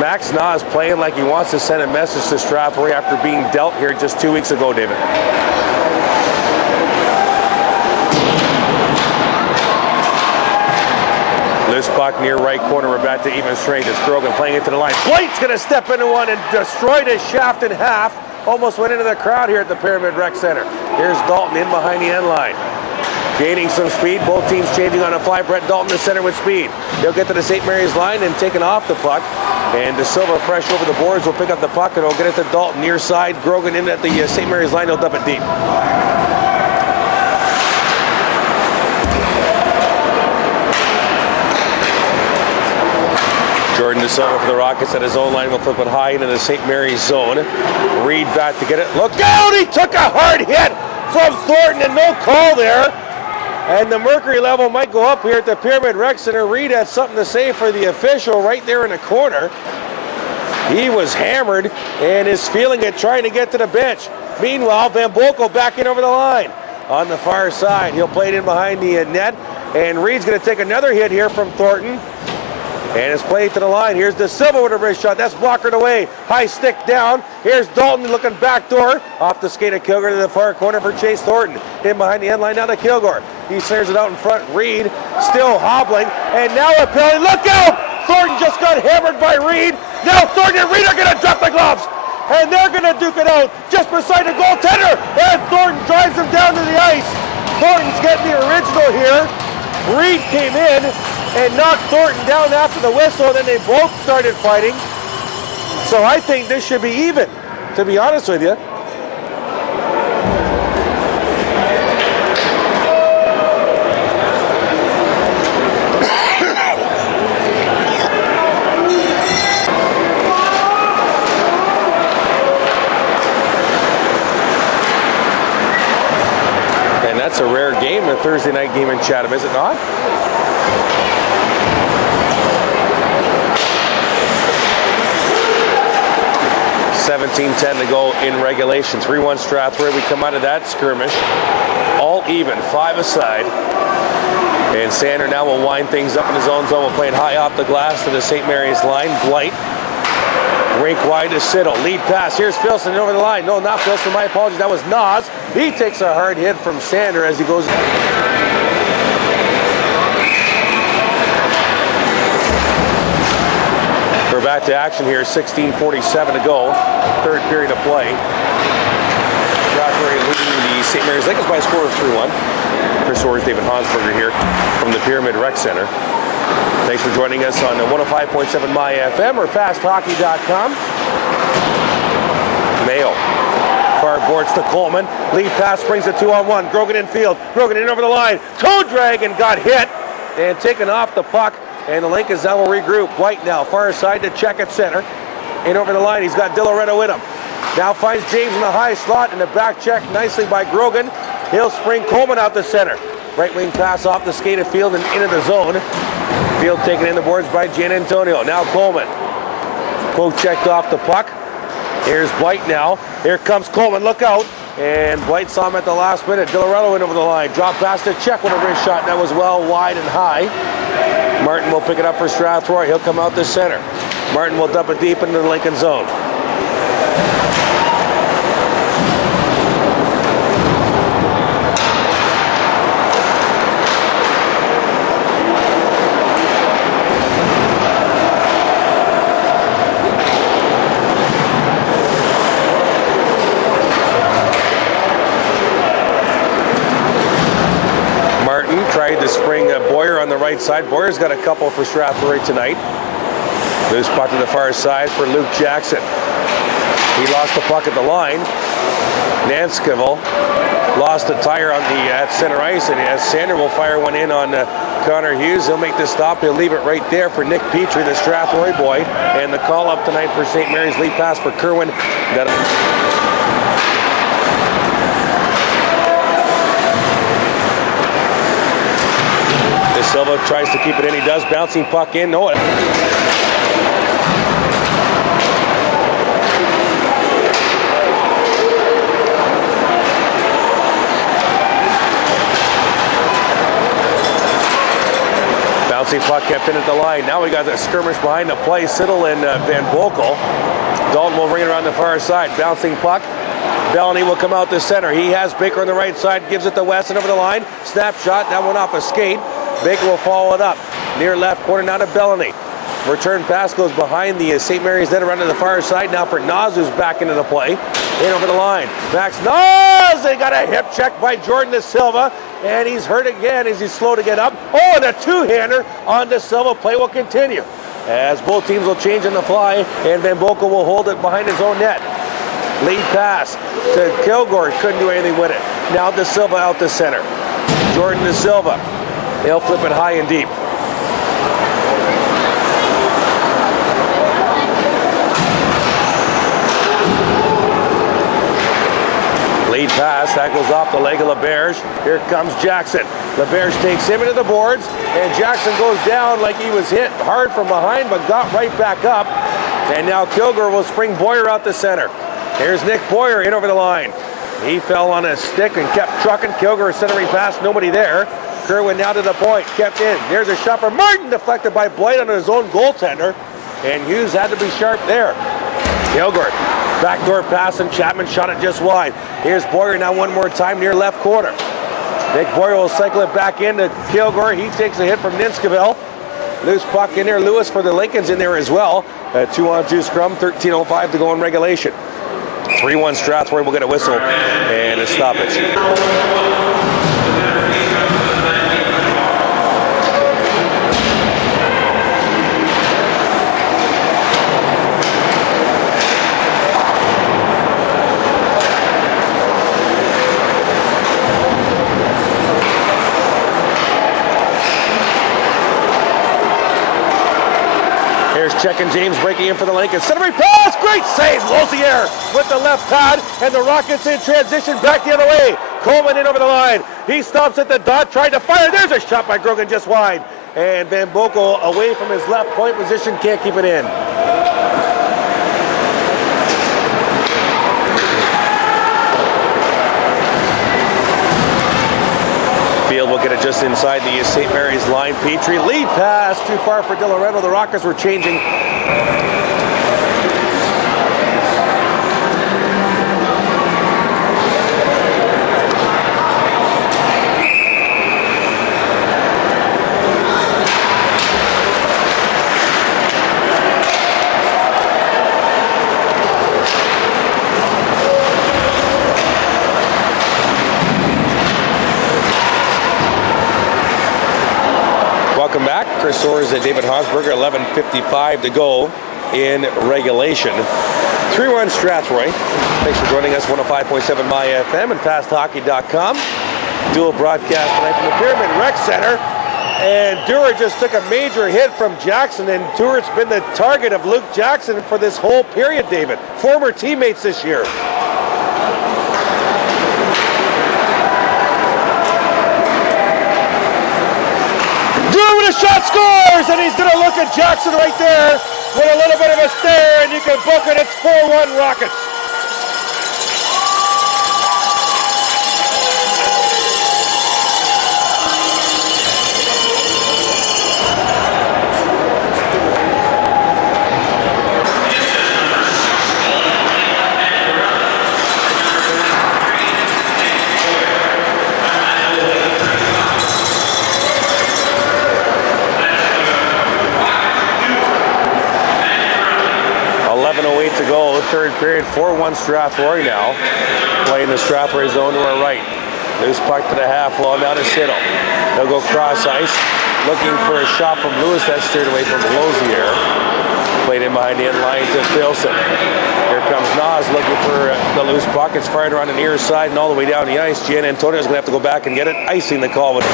Max Nas playing like he wants to send a message to Strathroy after being dealt here just 2 weeks ago, David. Loose puck near right corner. We're back to even strength. It's Grogan playing it to the line. Blight's going to step into one and destroyed his shaft in half. Almost went into the crowd here at the Pyramid Rec Center. Here's Dalton in behind the end line. Gaining some speed. Both teams changing on a fly. Brett Dalton the center with speed. He'll get to the St. Mary's line and taken off the puck. And De Silva fresh over the boards will pick up the puck and he'll get it to Dalton near side. Grogan in at the St. Mary's line. He'll dump it deep. Jordan De Silva for the Rockets at his own line will flip it high into the St. Mary's zone. Reed back to get it. Look out! He took a hard hit from Thornton and no call there. And the mercury level might go up here at the Pyramid Rec Center. Reed had something to say for the official right there in the corner. He was hammered and is feeling it, trying to get to the bench. Meanwhile, Van Boekel back in over the line. On the far side, he'll play it in behind the net. And Reed's going to take another hit here from Thornton. And it's played to the line. Here's De Silva with a wrist shot. That's blockered away. High stick down. Here's Dalton looking back door. Off the skate of Kilgore to the far corner for Chase Thornton. In behind the end line now to Kilgore. He snares it out in front. Reed still hobbling. And now a penalty. Look out! Thornton just got hammered by Reed. Now Thornton and Reed are going to drop the gloves. And they're going to duke it out just beside the goaltender. And Thornton drives him down to the ice. Thornton's getting the original here. Reed came in and knocked Thornton down after the whistle, then they both started fighting. So I think this should be even, to be honest with you. And that's a rare game, a Thursday night game in Chatham, is it not? 17:10 to go in regulation. 3-1 Strathroy. We come out of that skirmish all even, 5 aside. And Sander now will wind things up in his own zone. We'll play it high off the glass to the St. Mary's line. Blight. Rink wide to Siddle. Lead pass. Here's Filson over the line. No, not Filson. My apologies. That was Nas. He takes a hard hit from Sander as he goes. We're back to action here. 16:47 to go. Third period of play. Strathroy leading the St. Mary's Lakers by a score of 3-1. Chris Orrs, David Hansberger here from the Pyramid Rec Center. Thanks for joining us on 105.7 My FM or fasthockey.com. Mayo. Far boards to Coleman. Lead pass brings it 2-on-1. Grogan in field. Grogan in over the line. Toe drag and got hit and taken off the puck. And the Lincolns now will regroup. Blight now far side to check at center. In over the line. He's got Diloreto with him. Now finds James in the high slot and a back check nicely by Grogan. He'll spring Coleman out the center. Right wing pass off the skate of field and into the zone. Field taken in the boards by Gian Antonio. Now Coleman. Poke checked off the puck. Here's Blight now. Here comes Coleman. Look out. And Blight saw him at the last minute. Diloreto in over the line. Drop pass to check with a wrist shot. That was well wide and high. Martin will pick it up for Strathroy. He'll come out the center. Martin will dump it deep into the Lincoln zone. Tried to spring Boyer on the right side. Boyer's got a couple for Strathroy tonight. Loose puck to the far side for Luke Jackson. He lost the puck at the line. Nanskivel lost a tire on the at center ice, and as Sander will fire one in on Connor Hughes. He'll make the stop. He'll leave it right there for Nick Petrie, the Strathroy boy. And the call up tonight for St. Mary's, lead pass for Kerwin. Silva tries to keep it in. He does. Bouncing puck in. No. Bouncing puck kept in at the line. Now we got the skirmish behind the play. Siddle and Van Boekel. Dalton will bring it around the far side. Bouncing puck. Bellany will come out the center. He has Baker on the right side. Gives it to Wes and over the line. Snapshot. That one off a skate. Baker will follow it up. Near left corner now to Bellany. Return pass goes behind the St. Mary's net around to the far side. Now for Nas, who's back into the play. In over the line. Max Nas! They got a hip check by Jordan De Silva. And he's hurt again as he's slow to get up. Oh, and a two-hander on De Silva. Play will continue as both teams will change on the fly. And Van Boekel will hold it behind his own net. Lead pass to Kilgore. Couldn't do anything with it. Now De Silva out to center. Jordan De Silva. They'll flip it high and deep. Lead pass, that goes off the leg of Laberge. Here comes Jackson. Laberge takes him into the boards, and Jackson goes down like he was hit hard from behind, but got right back up. And now Kilgore will spring Boyer out the center. Here's Nick Boyer in over the line. He fell on a stick and kept trucking. Kilgore centering pass, nobody there. Kerwin now to the point, kept in. There's a shot for Martin, deflected by Blight on his own goaltender. And Hughes had to be sharp there. Kilgore, backdoor pass, and Chapman shot it just wide. Here's Boyer now one more time near left corner. Nick Boyer will cycle it back into Kilgore. He takes a hit from Ninskaville. Loose puck in there. Lewis for the Lincolns in there as well. A 2-on-2 scrum, 13:05 to go in regulation. 3-1 Strathroy will get a whistle and a stoppage. Checking James breaking in for the Lincolns. Centering pass, great save. Lozier with the left pad, and the Rockets in transition back the other way. Coleman in over the line. He stops at the dot, trying to fire. There's a shot by Grogan just wide. And Van Boekel away from his left point position, can't keep it in. Will get it just inside the St. Mary's line. Petrie, lead pass, too far for Diloreto. The Rockets were changing. Welcome back. Chris Soares at David Hosberger, 11:55 to go in regulation. 3-1 Strathroy. Thanks for joining us, 105.7 My FM and FastHockey.com. Dual broadcast tonight from the Pyramid Rec Center. And Duarte just took a major hit from Jackson, and Duarte's been the target of Luke Jackson for this whole period, David. Former teammates this year. Shot scores, and he's going to look at Jackson right there with a little bit of a stare, and you can book it. It's 4-1 Rockets. To go, third period, 4-1 Strathroy now. Playing the Strathroy zone to our right. Loose puck to the half wall, now to Siddle. They'll go cross ice, looking for a shot from Lewis. That's steered away from Lozier. Played in behind the end line to Filson. Here comes Nas looking for the loose puck. It's fired around the near side and all the way down the ice. Gian Antonio's going to have to go back and get it. Icing the call with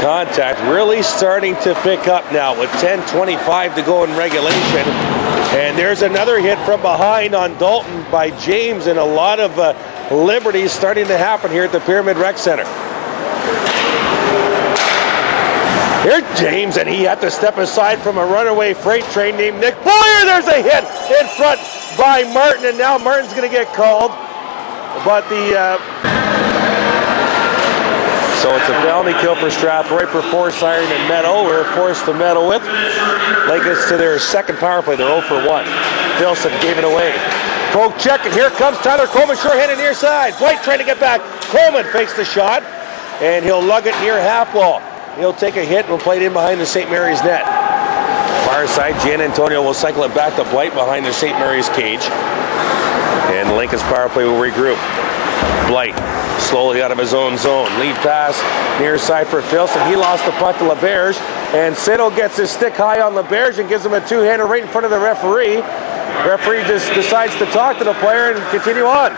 contact really starting to pick up now with 10:25 to go in regulation. And there's another hit from behind on Dalton by James, and a lot of liberties starting to happen here at the Pyramid Rec Center. Here's James, and he had to step aside from a runaway freight train named Nick Boyer. There's a hit in front by Martin, and now Martin's going to get called. But so it's a penalty kill for Strathroy for forced iron and metal. We're forced to metal with. Lakers to their second power play. They're 0 for 1. Filson gave it away. Poke check, and here comes Tyler Coleman, short-handed near side. Blight trying to get back. Coleman fakes the shot, and he'll lug it near half wall. He'll take a hit and will play it in behind the St. Mary's net. Far side, Gian Antonio will cycle it back to Blight behind the St. Mary's cage. And Lincoln's power play will regroup. Blight slowly out of his own zone. Lead pass near side for Filson. He lost the puck to Laberge. And Siddle gets his stick high on Laberge and gives him a two-hander right in front of the referee. Referee just decides to talk to the player and continue on.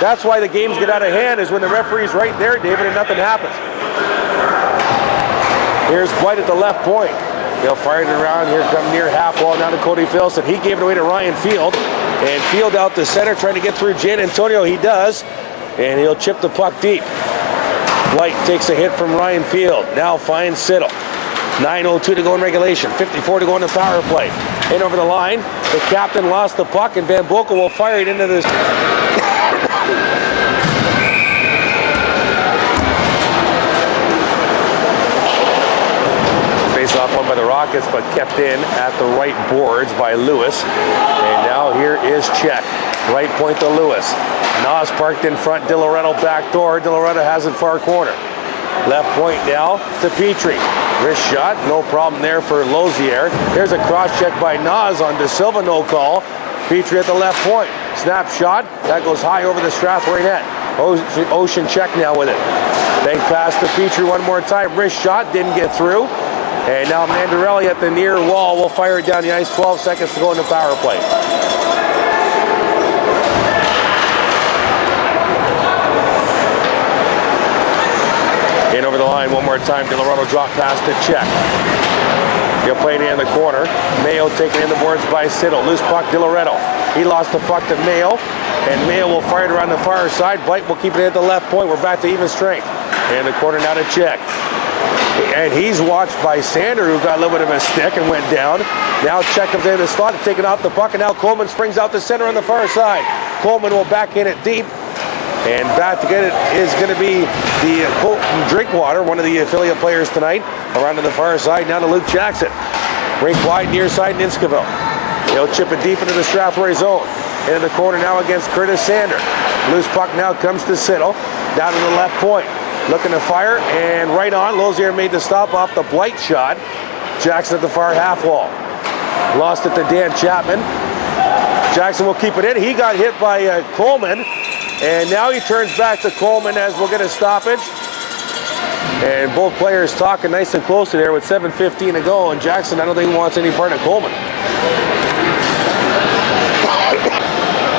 That's why the games get out of hand, is when the referee's right there, David, and nothing happens. Here's Blight at the left point. He'll fire it around. Here come near half wall down to Cody Filson. He gave it away to Ryan Field. And Field out the center trying to get through Gian Antonio. He does. And he'll chip the puck deep. Blight takes a hit from Ryan Field. Now finds Siddle. 9:02 to go in regulation. 54 to go in the power play. In over the line. The captain lost the puck, and Van Boekel will fire it into this. Off one by the Rockets, but kept in at the right boards by Lewis. And now here is check. Right point to Lewis. Nas parked in front. Diloreto back door. Diloreto has it far corner. Left point now to Petrie. Wrist shot. No problem there for Lozier. Here's a cross check by Nas on De Silva. No call. Petrie at the left point. Snap shot. That goes high over the Strathroy net. Ocean check now with it. Bank pass to Petrie one more time. Wrist shot. Didn't get through. And now Mandarelli at the near wall will fire it down the ice. 12 seconds to go in the power play. In over the line one more time. Diloreto drop pass to check. He'll play it in the corner. Mayo taken in the boards by Siddle. Loose puck, Diloreto. He lost the puck to Mayo. And Mayo will fire it around the far side. Blight will keep it at the left point. We're back to even strength. And the corner now to check. And he's watched by Sander, who got a little bit of a stick and went down. Now check comes in the slot, taking off the puck, and now Coleman springs out the center on the far side. Coleman will back in it deep. And back to get it is going to be the Colton Drinkwater, one of the affiliate players tonight. Around to the far side, now to Luke Jackson. Rink wide, near side, Ninskaville. He'll chip it deep into the Strathroy zone. Into the corner now against Curtis Sander. Loose puck now comes to Siddle. Down to the left point. Looking to fire, and right on. Lozier made the stop off the Blight shot. Jackson at the far half wall. Lost it to Dan Chapman. Jackson will keep it in. He got hit by Coleman, and now he turns back to Coleman as we'll get a stoppage. And both players talking nice and close to there with 7:15 to go, and Jackson, I don't think he wants any part of Coleman.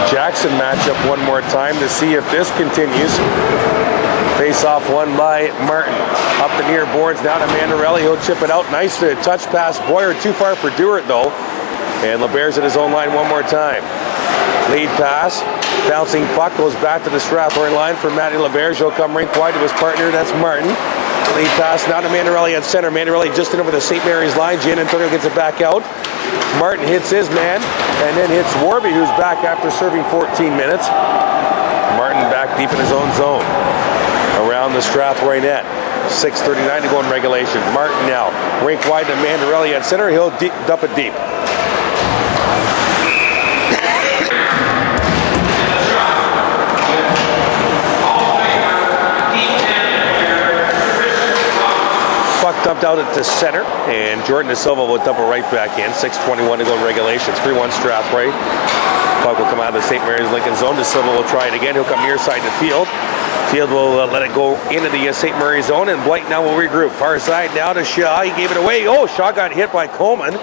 Jackson matchup one more time to see if this continues. Face-off won by Martin. Up the near boards, down to Mandarelli. He'll chip it out. Nice to touch pass. Boyer too far for Duarte, though. And Laberge at his own line one more time. Lead pass. Bouncing puck goes back to the Strathroy line for Matty Laberge. He'll come rink wide to his partner. That's Martin. Lead pass now to Mandarelli at center. Mandarelli just in over the St. Mary's line. Gian Antonio gets it back out. Martin hits his man and then hits Worby, who's back after serving 14 minutes. Martin back deep in his own zone. Around the Strathroy net. 6:39 to go in regulation. Martin now. Rink wide to Mandarelli at center. He'll dump it deep. Puck dumped out at the center, and Jordan De Silva will dump it right back in. 6:21 to go in regulation. 3-1 Strathroy. Puck will come out of the St. Mary's Lincoln zone. De Silva will try it again. He'll come near side to Field. Field will let it go into the St. Mary's zone, and Blight now will regroup. Far side now to Shaw. He gave it away. Oh, Shaw got hit by Coleman.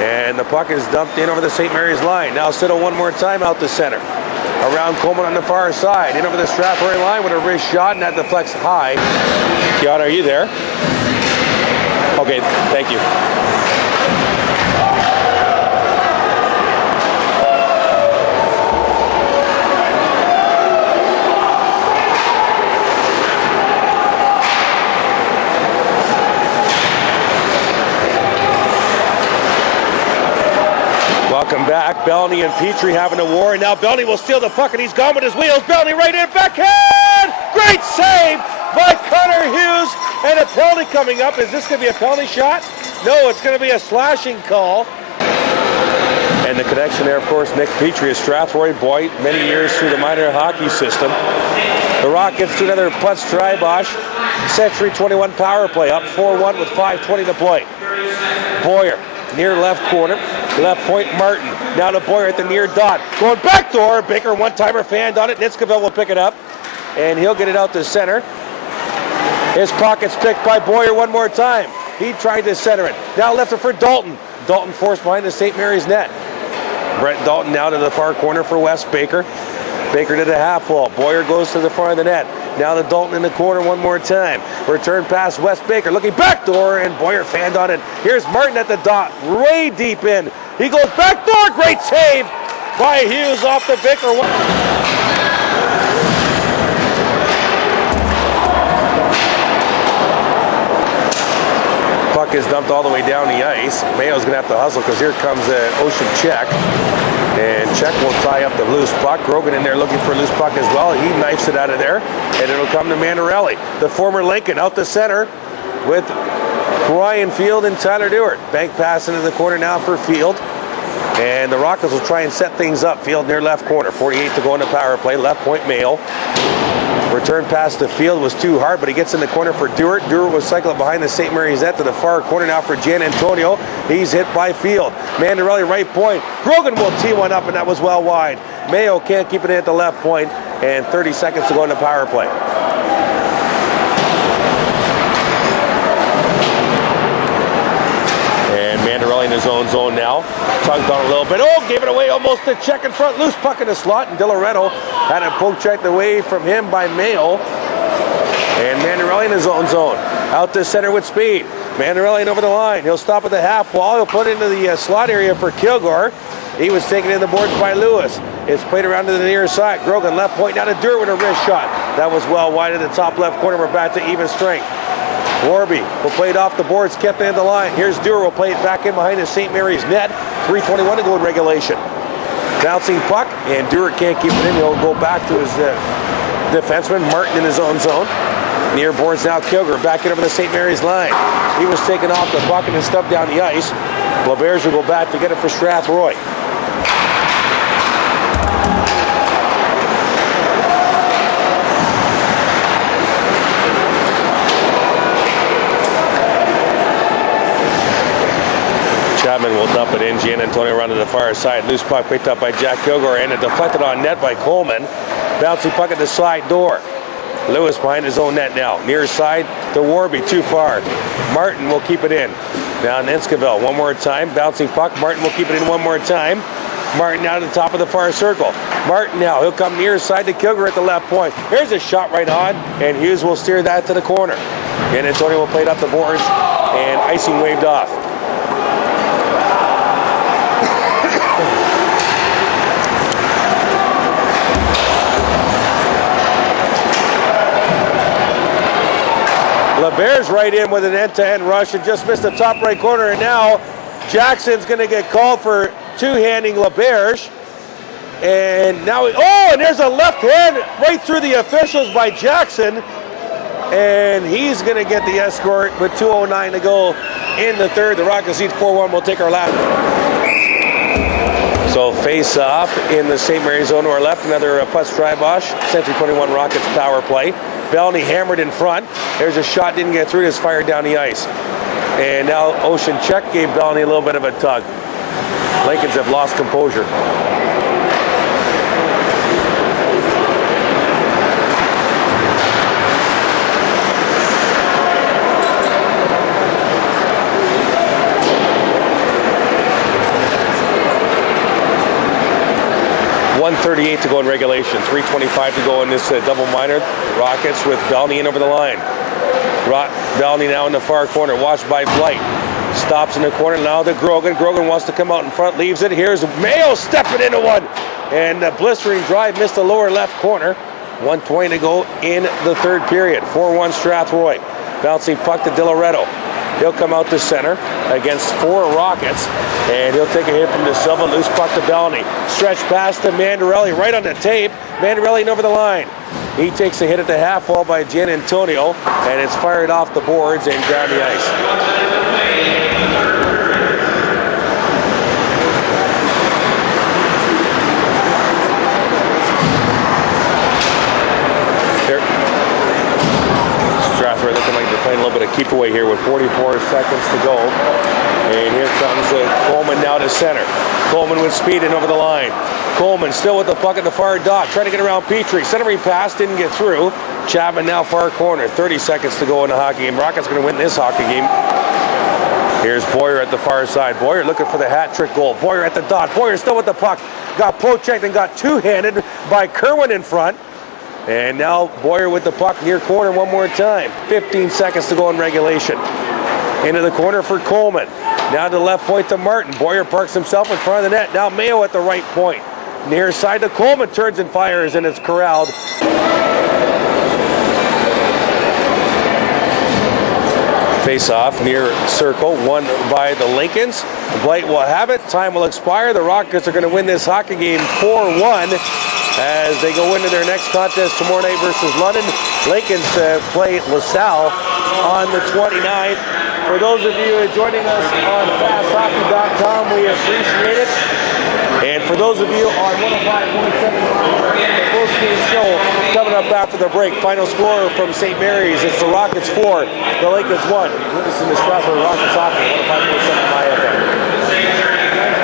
And the puck is dumped in over the St. Mary's line. Now Siddle one more time out the center. Around Coleman on the far side. In over the Strathroy line with a wrist shot, and that deflects high. Kiana, are you there? Okay, thank you. back. Bellany and Petrie having a war, and now Bellany will steal the puck, and he's gone with his wheels. Bellany right in, backhand! Great save by Connor Hughes, and a penalty coming up. Is this going to be a penalty shot? No, it's going to be a slashing call. And the connection there, of course, Nick Petrie, a Strathroy boy, many years through the minor hockey system. The Rockets to another Putz Tribosh. Century 21 power play, up 4-1 with 5:20 to play. Boyer, near left corner, left point Martin. Now to Boyer at the near dot. Going back door, Baker one-timer fanned on it. Nitzkeville will pick it up, and he'll get it out to center. His pocket's picked by Boyer one more time. He tried to center it. Now left it for Dalton. Dalton forced behind the St. Mary's net. Brett Dalton now to the far corner for Wes Baker. Baker to the half wall. Boyer goes to the front of the net. Now to Dalton in the corner one more time. Return pass Wes Baker looking back door, and Boyer fanned on it. Here's Martin at the dot, way deep in. He goes back door, great save by Hughes off the Baker. Puck is dumped all the way down the ice. Mayo's going to have to hustle because here comes Ocean Check. And Check will tie up the loose puck. Grogan in there looking for a loose puck as well. He knifes it out of there. And it'll come to Mandarelli. The former Lincoln out the center with Brian Field and Tyler Duarte. Bank pass into the corner now for Field. And the Rockets will try and set things up. Field near left corner. 48 to go in the power play. Left point Mayo. Return pass to Field was too hard, but he gets in the corner for Duarte. Duarte was cycling behind the St. Mary's net to the far corner now for Jan Antonio. He's hit by Field. Mandarelli right point. Grogan will tee one up, and that was well wide. Mayo can't keep it in at the left point, and 30 seconds to go in the power play. And Mandarelli in his own zone now. Tugged on a little bit. Oh, gave it away almost to Check in front. Loose puck in the slot, and Diloreto had it poke checked away from him by Mayo. And Mandarelli in his own zone. Out to center with speed. Mandarelli over the line. He'll stop at the half wall. He'll put it into the slot area for Kilgore. He was taken in the boards by Lewis. It's played around to the near side. Grogan left point down to Duarte with a wrist shot. That was well wide at the top left corner. We're back to even strength. Worby will play it off the boards, kept in the line. Here's Duarte, will play it back in behind the St. Mary's net. 3:21 to go in regulation. Bouncing puck, and Duarte can't keep it in. He'll go back to his defenseman, Martin in his own zone. Near boards now, Kilgore back in over the St. Mary's line. He was taken off the puck and stubbed down the ice. Laberge will go back to get it for Strathroy. Chapman will dump it in. Jan Antonio around to the far side. Loose puck picked up by Jack Kilgore and it deflected on net by Coleman. Bouncing puck at the slide door. Lewis behind his own net now. Near side to Worby, too far. Martin will keep it in. Down Nitzkeville one more time. Bouncing puck. Martin will keep it in one more time. Martin now to the top of the far circle. Martin now. He'll come near side to Kilgore at the left point. Here's a shot right on, and Hughes will steer that to the corner. And Antonio will play it up the boards, and icing waved off. Laberge right in with an end-to-end rush and just missed the top right corner, and now Jackson's going to get called for two-handing Laberge. And now, and there's a left hand right through the officials by Jackson, and he's going to get the escort with 2:09 to go in the third. The Rockets lead 4-1. We'll take our lap. So face off in the St. Mary's zone to our left. Another Putz Tribosh. Century 21 Rockets power play. Bellany hammered in front. There's a shot, didn't get through, just fired down the ice. And now Ocean Check gave Bellany a little bit of a tug. Lincolns have lost composure. .138 to go in regulation. 3:25 to go in this double minor. Rockets with Bellany in over the line. Bellany now in the far corner, watched by Blight. Stops in the corner now to Grogan. Grogan wants to come out in front, leaves it. Here's Mayo stepping into one. And the blistering drive missed the lower left corner. 1:20 to go in the third period. 4-1 Strathroy. Bouncing puck to Diloreto. He'll come out to center against 4 Rockets, and he'll take a hit from De Silva. Loose puck to Bellany. Stretch pass to Mandarelli, right on the tape. Mandarelli over the line. He takes a hit at the half wall by Gian Antonio, and it's fired off the boards and down the ice. Strathroy looking like they're playing a little bit of keep away here with 44 seconds to go. And here comes Coleman now to center. Coleman with speed and over the line. Coleman still with the puck at the far dot, trying to get around Petrie. Centering pass, didn't get through. Chapman now far corner. 30 seconds to go in the hockey game. Rockets going to win this hockey game. Here's Boyer at the far side. Boyer looking for the hat trick goal. Boyer at the dot. Boyer still with the puck. Got poke-checked and got two-handed by Kerwin in front. And now Boyer with the puck near corner one more time. 15 seconds to go in regulation. Into the corner for Coleman. Now to the left point to Martin. Boyer parks himself in front of the net. Now Mayo at the right point. Near side to Coleman. Turns and fires, and it's corralled. Face-off near circle, won by the Lincolns. Blight will have it. Time will expire. The Rockets are going to win this hockey game 4-1 as they go into their next contest tomorrow night versus London. Lincolns play LaSalle on the 29th. For those of you joining us on fasthockey.com, we appreciate it. And for those of you on 105.7, the post-game show coming up after the break. Final score from St. Mary's, it's the Rockets 4, the Lakers 1. Witnessing the Strathroy Rockets hockey.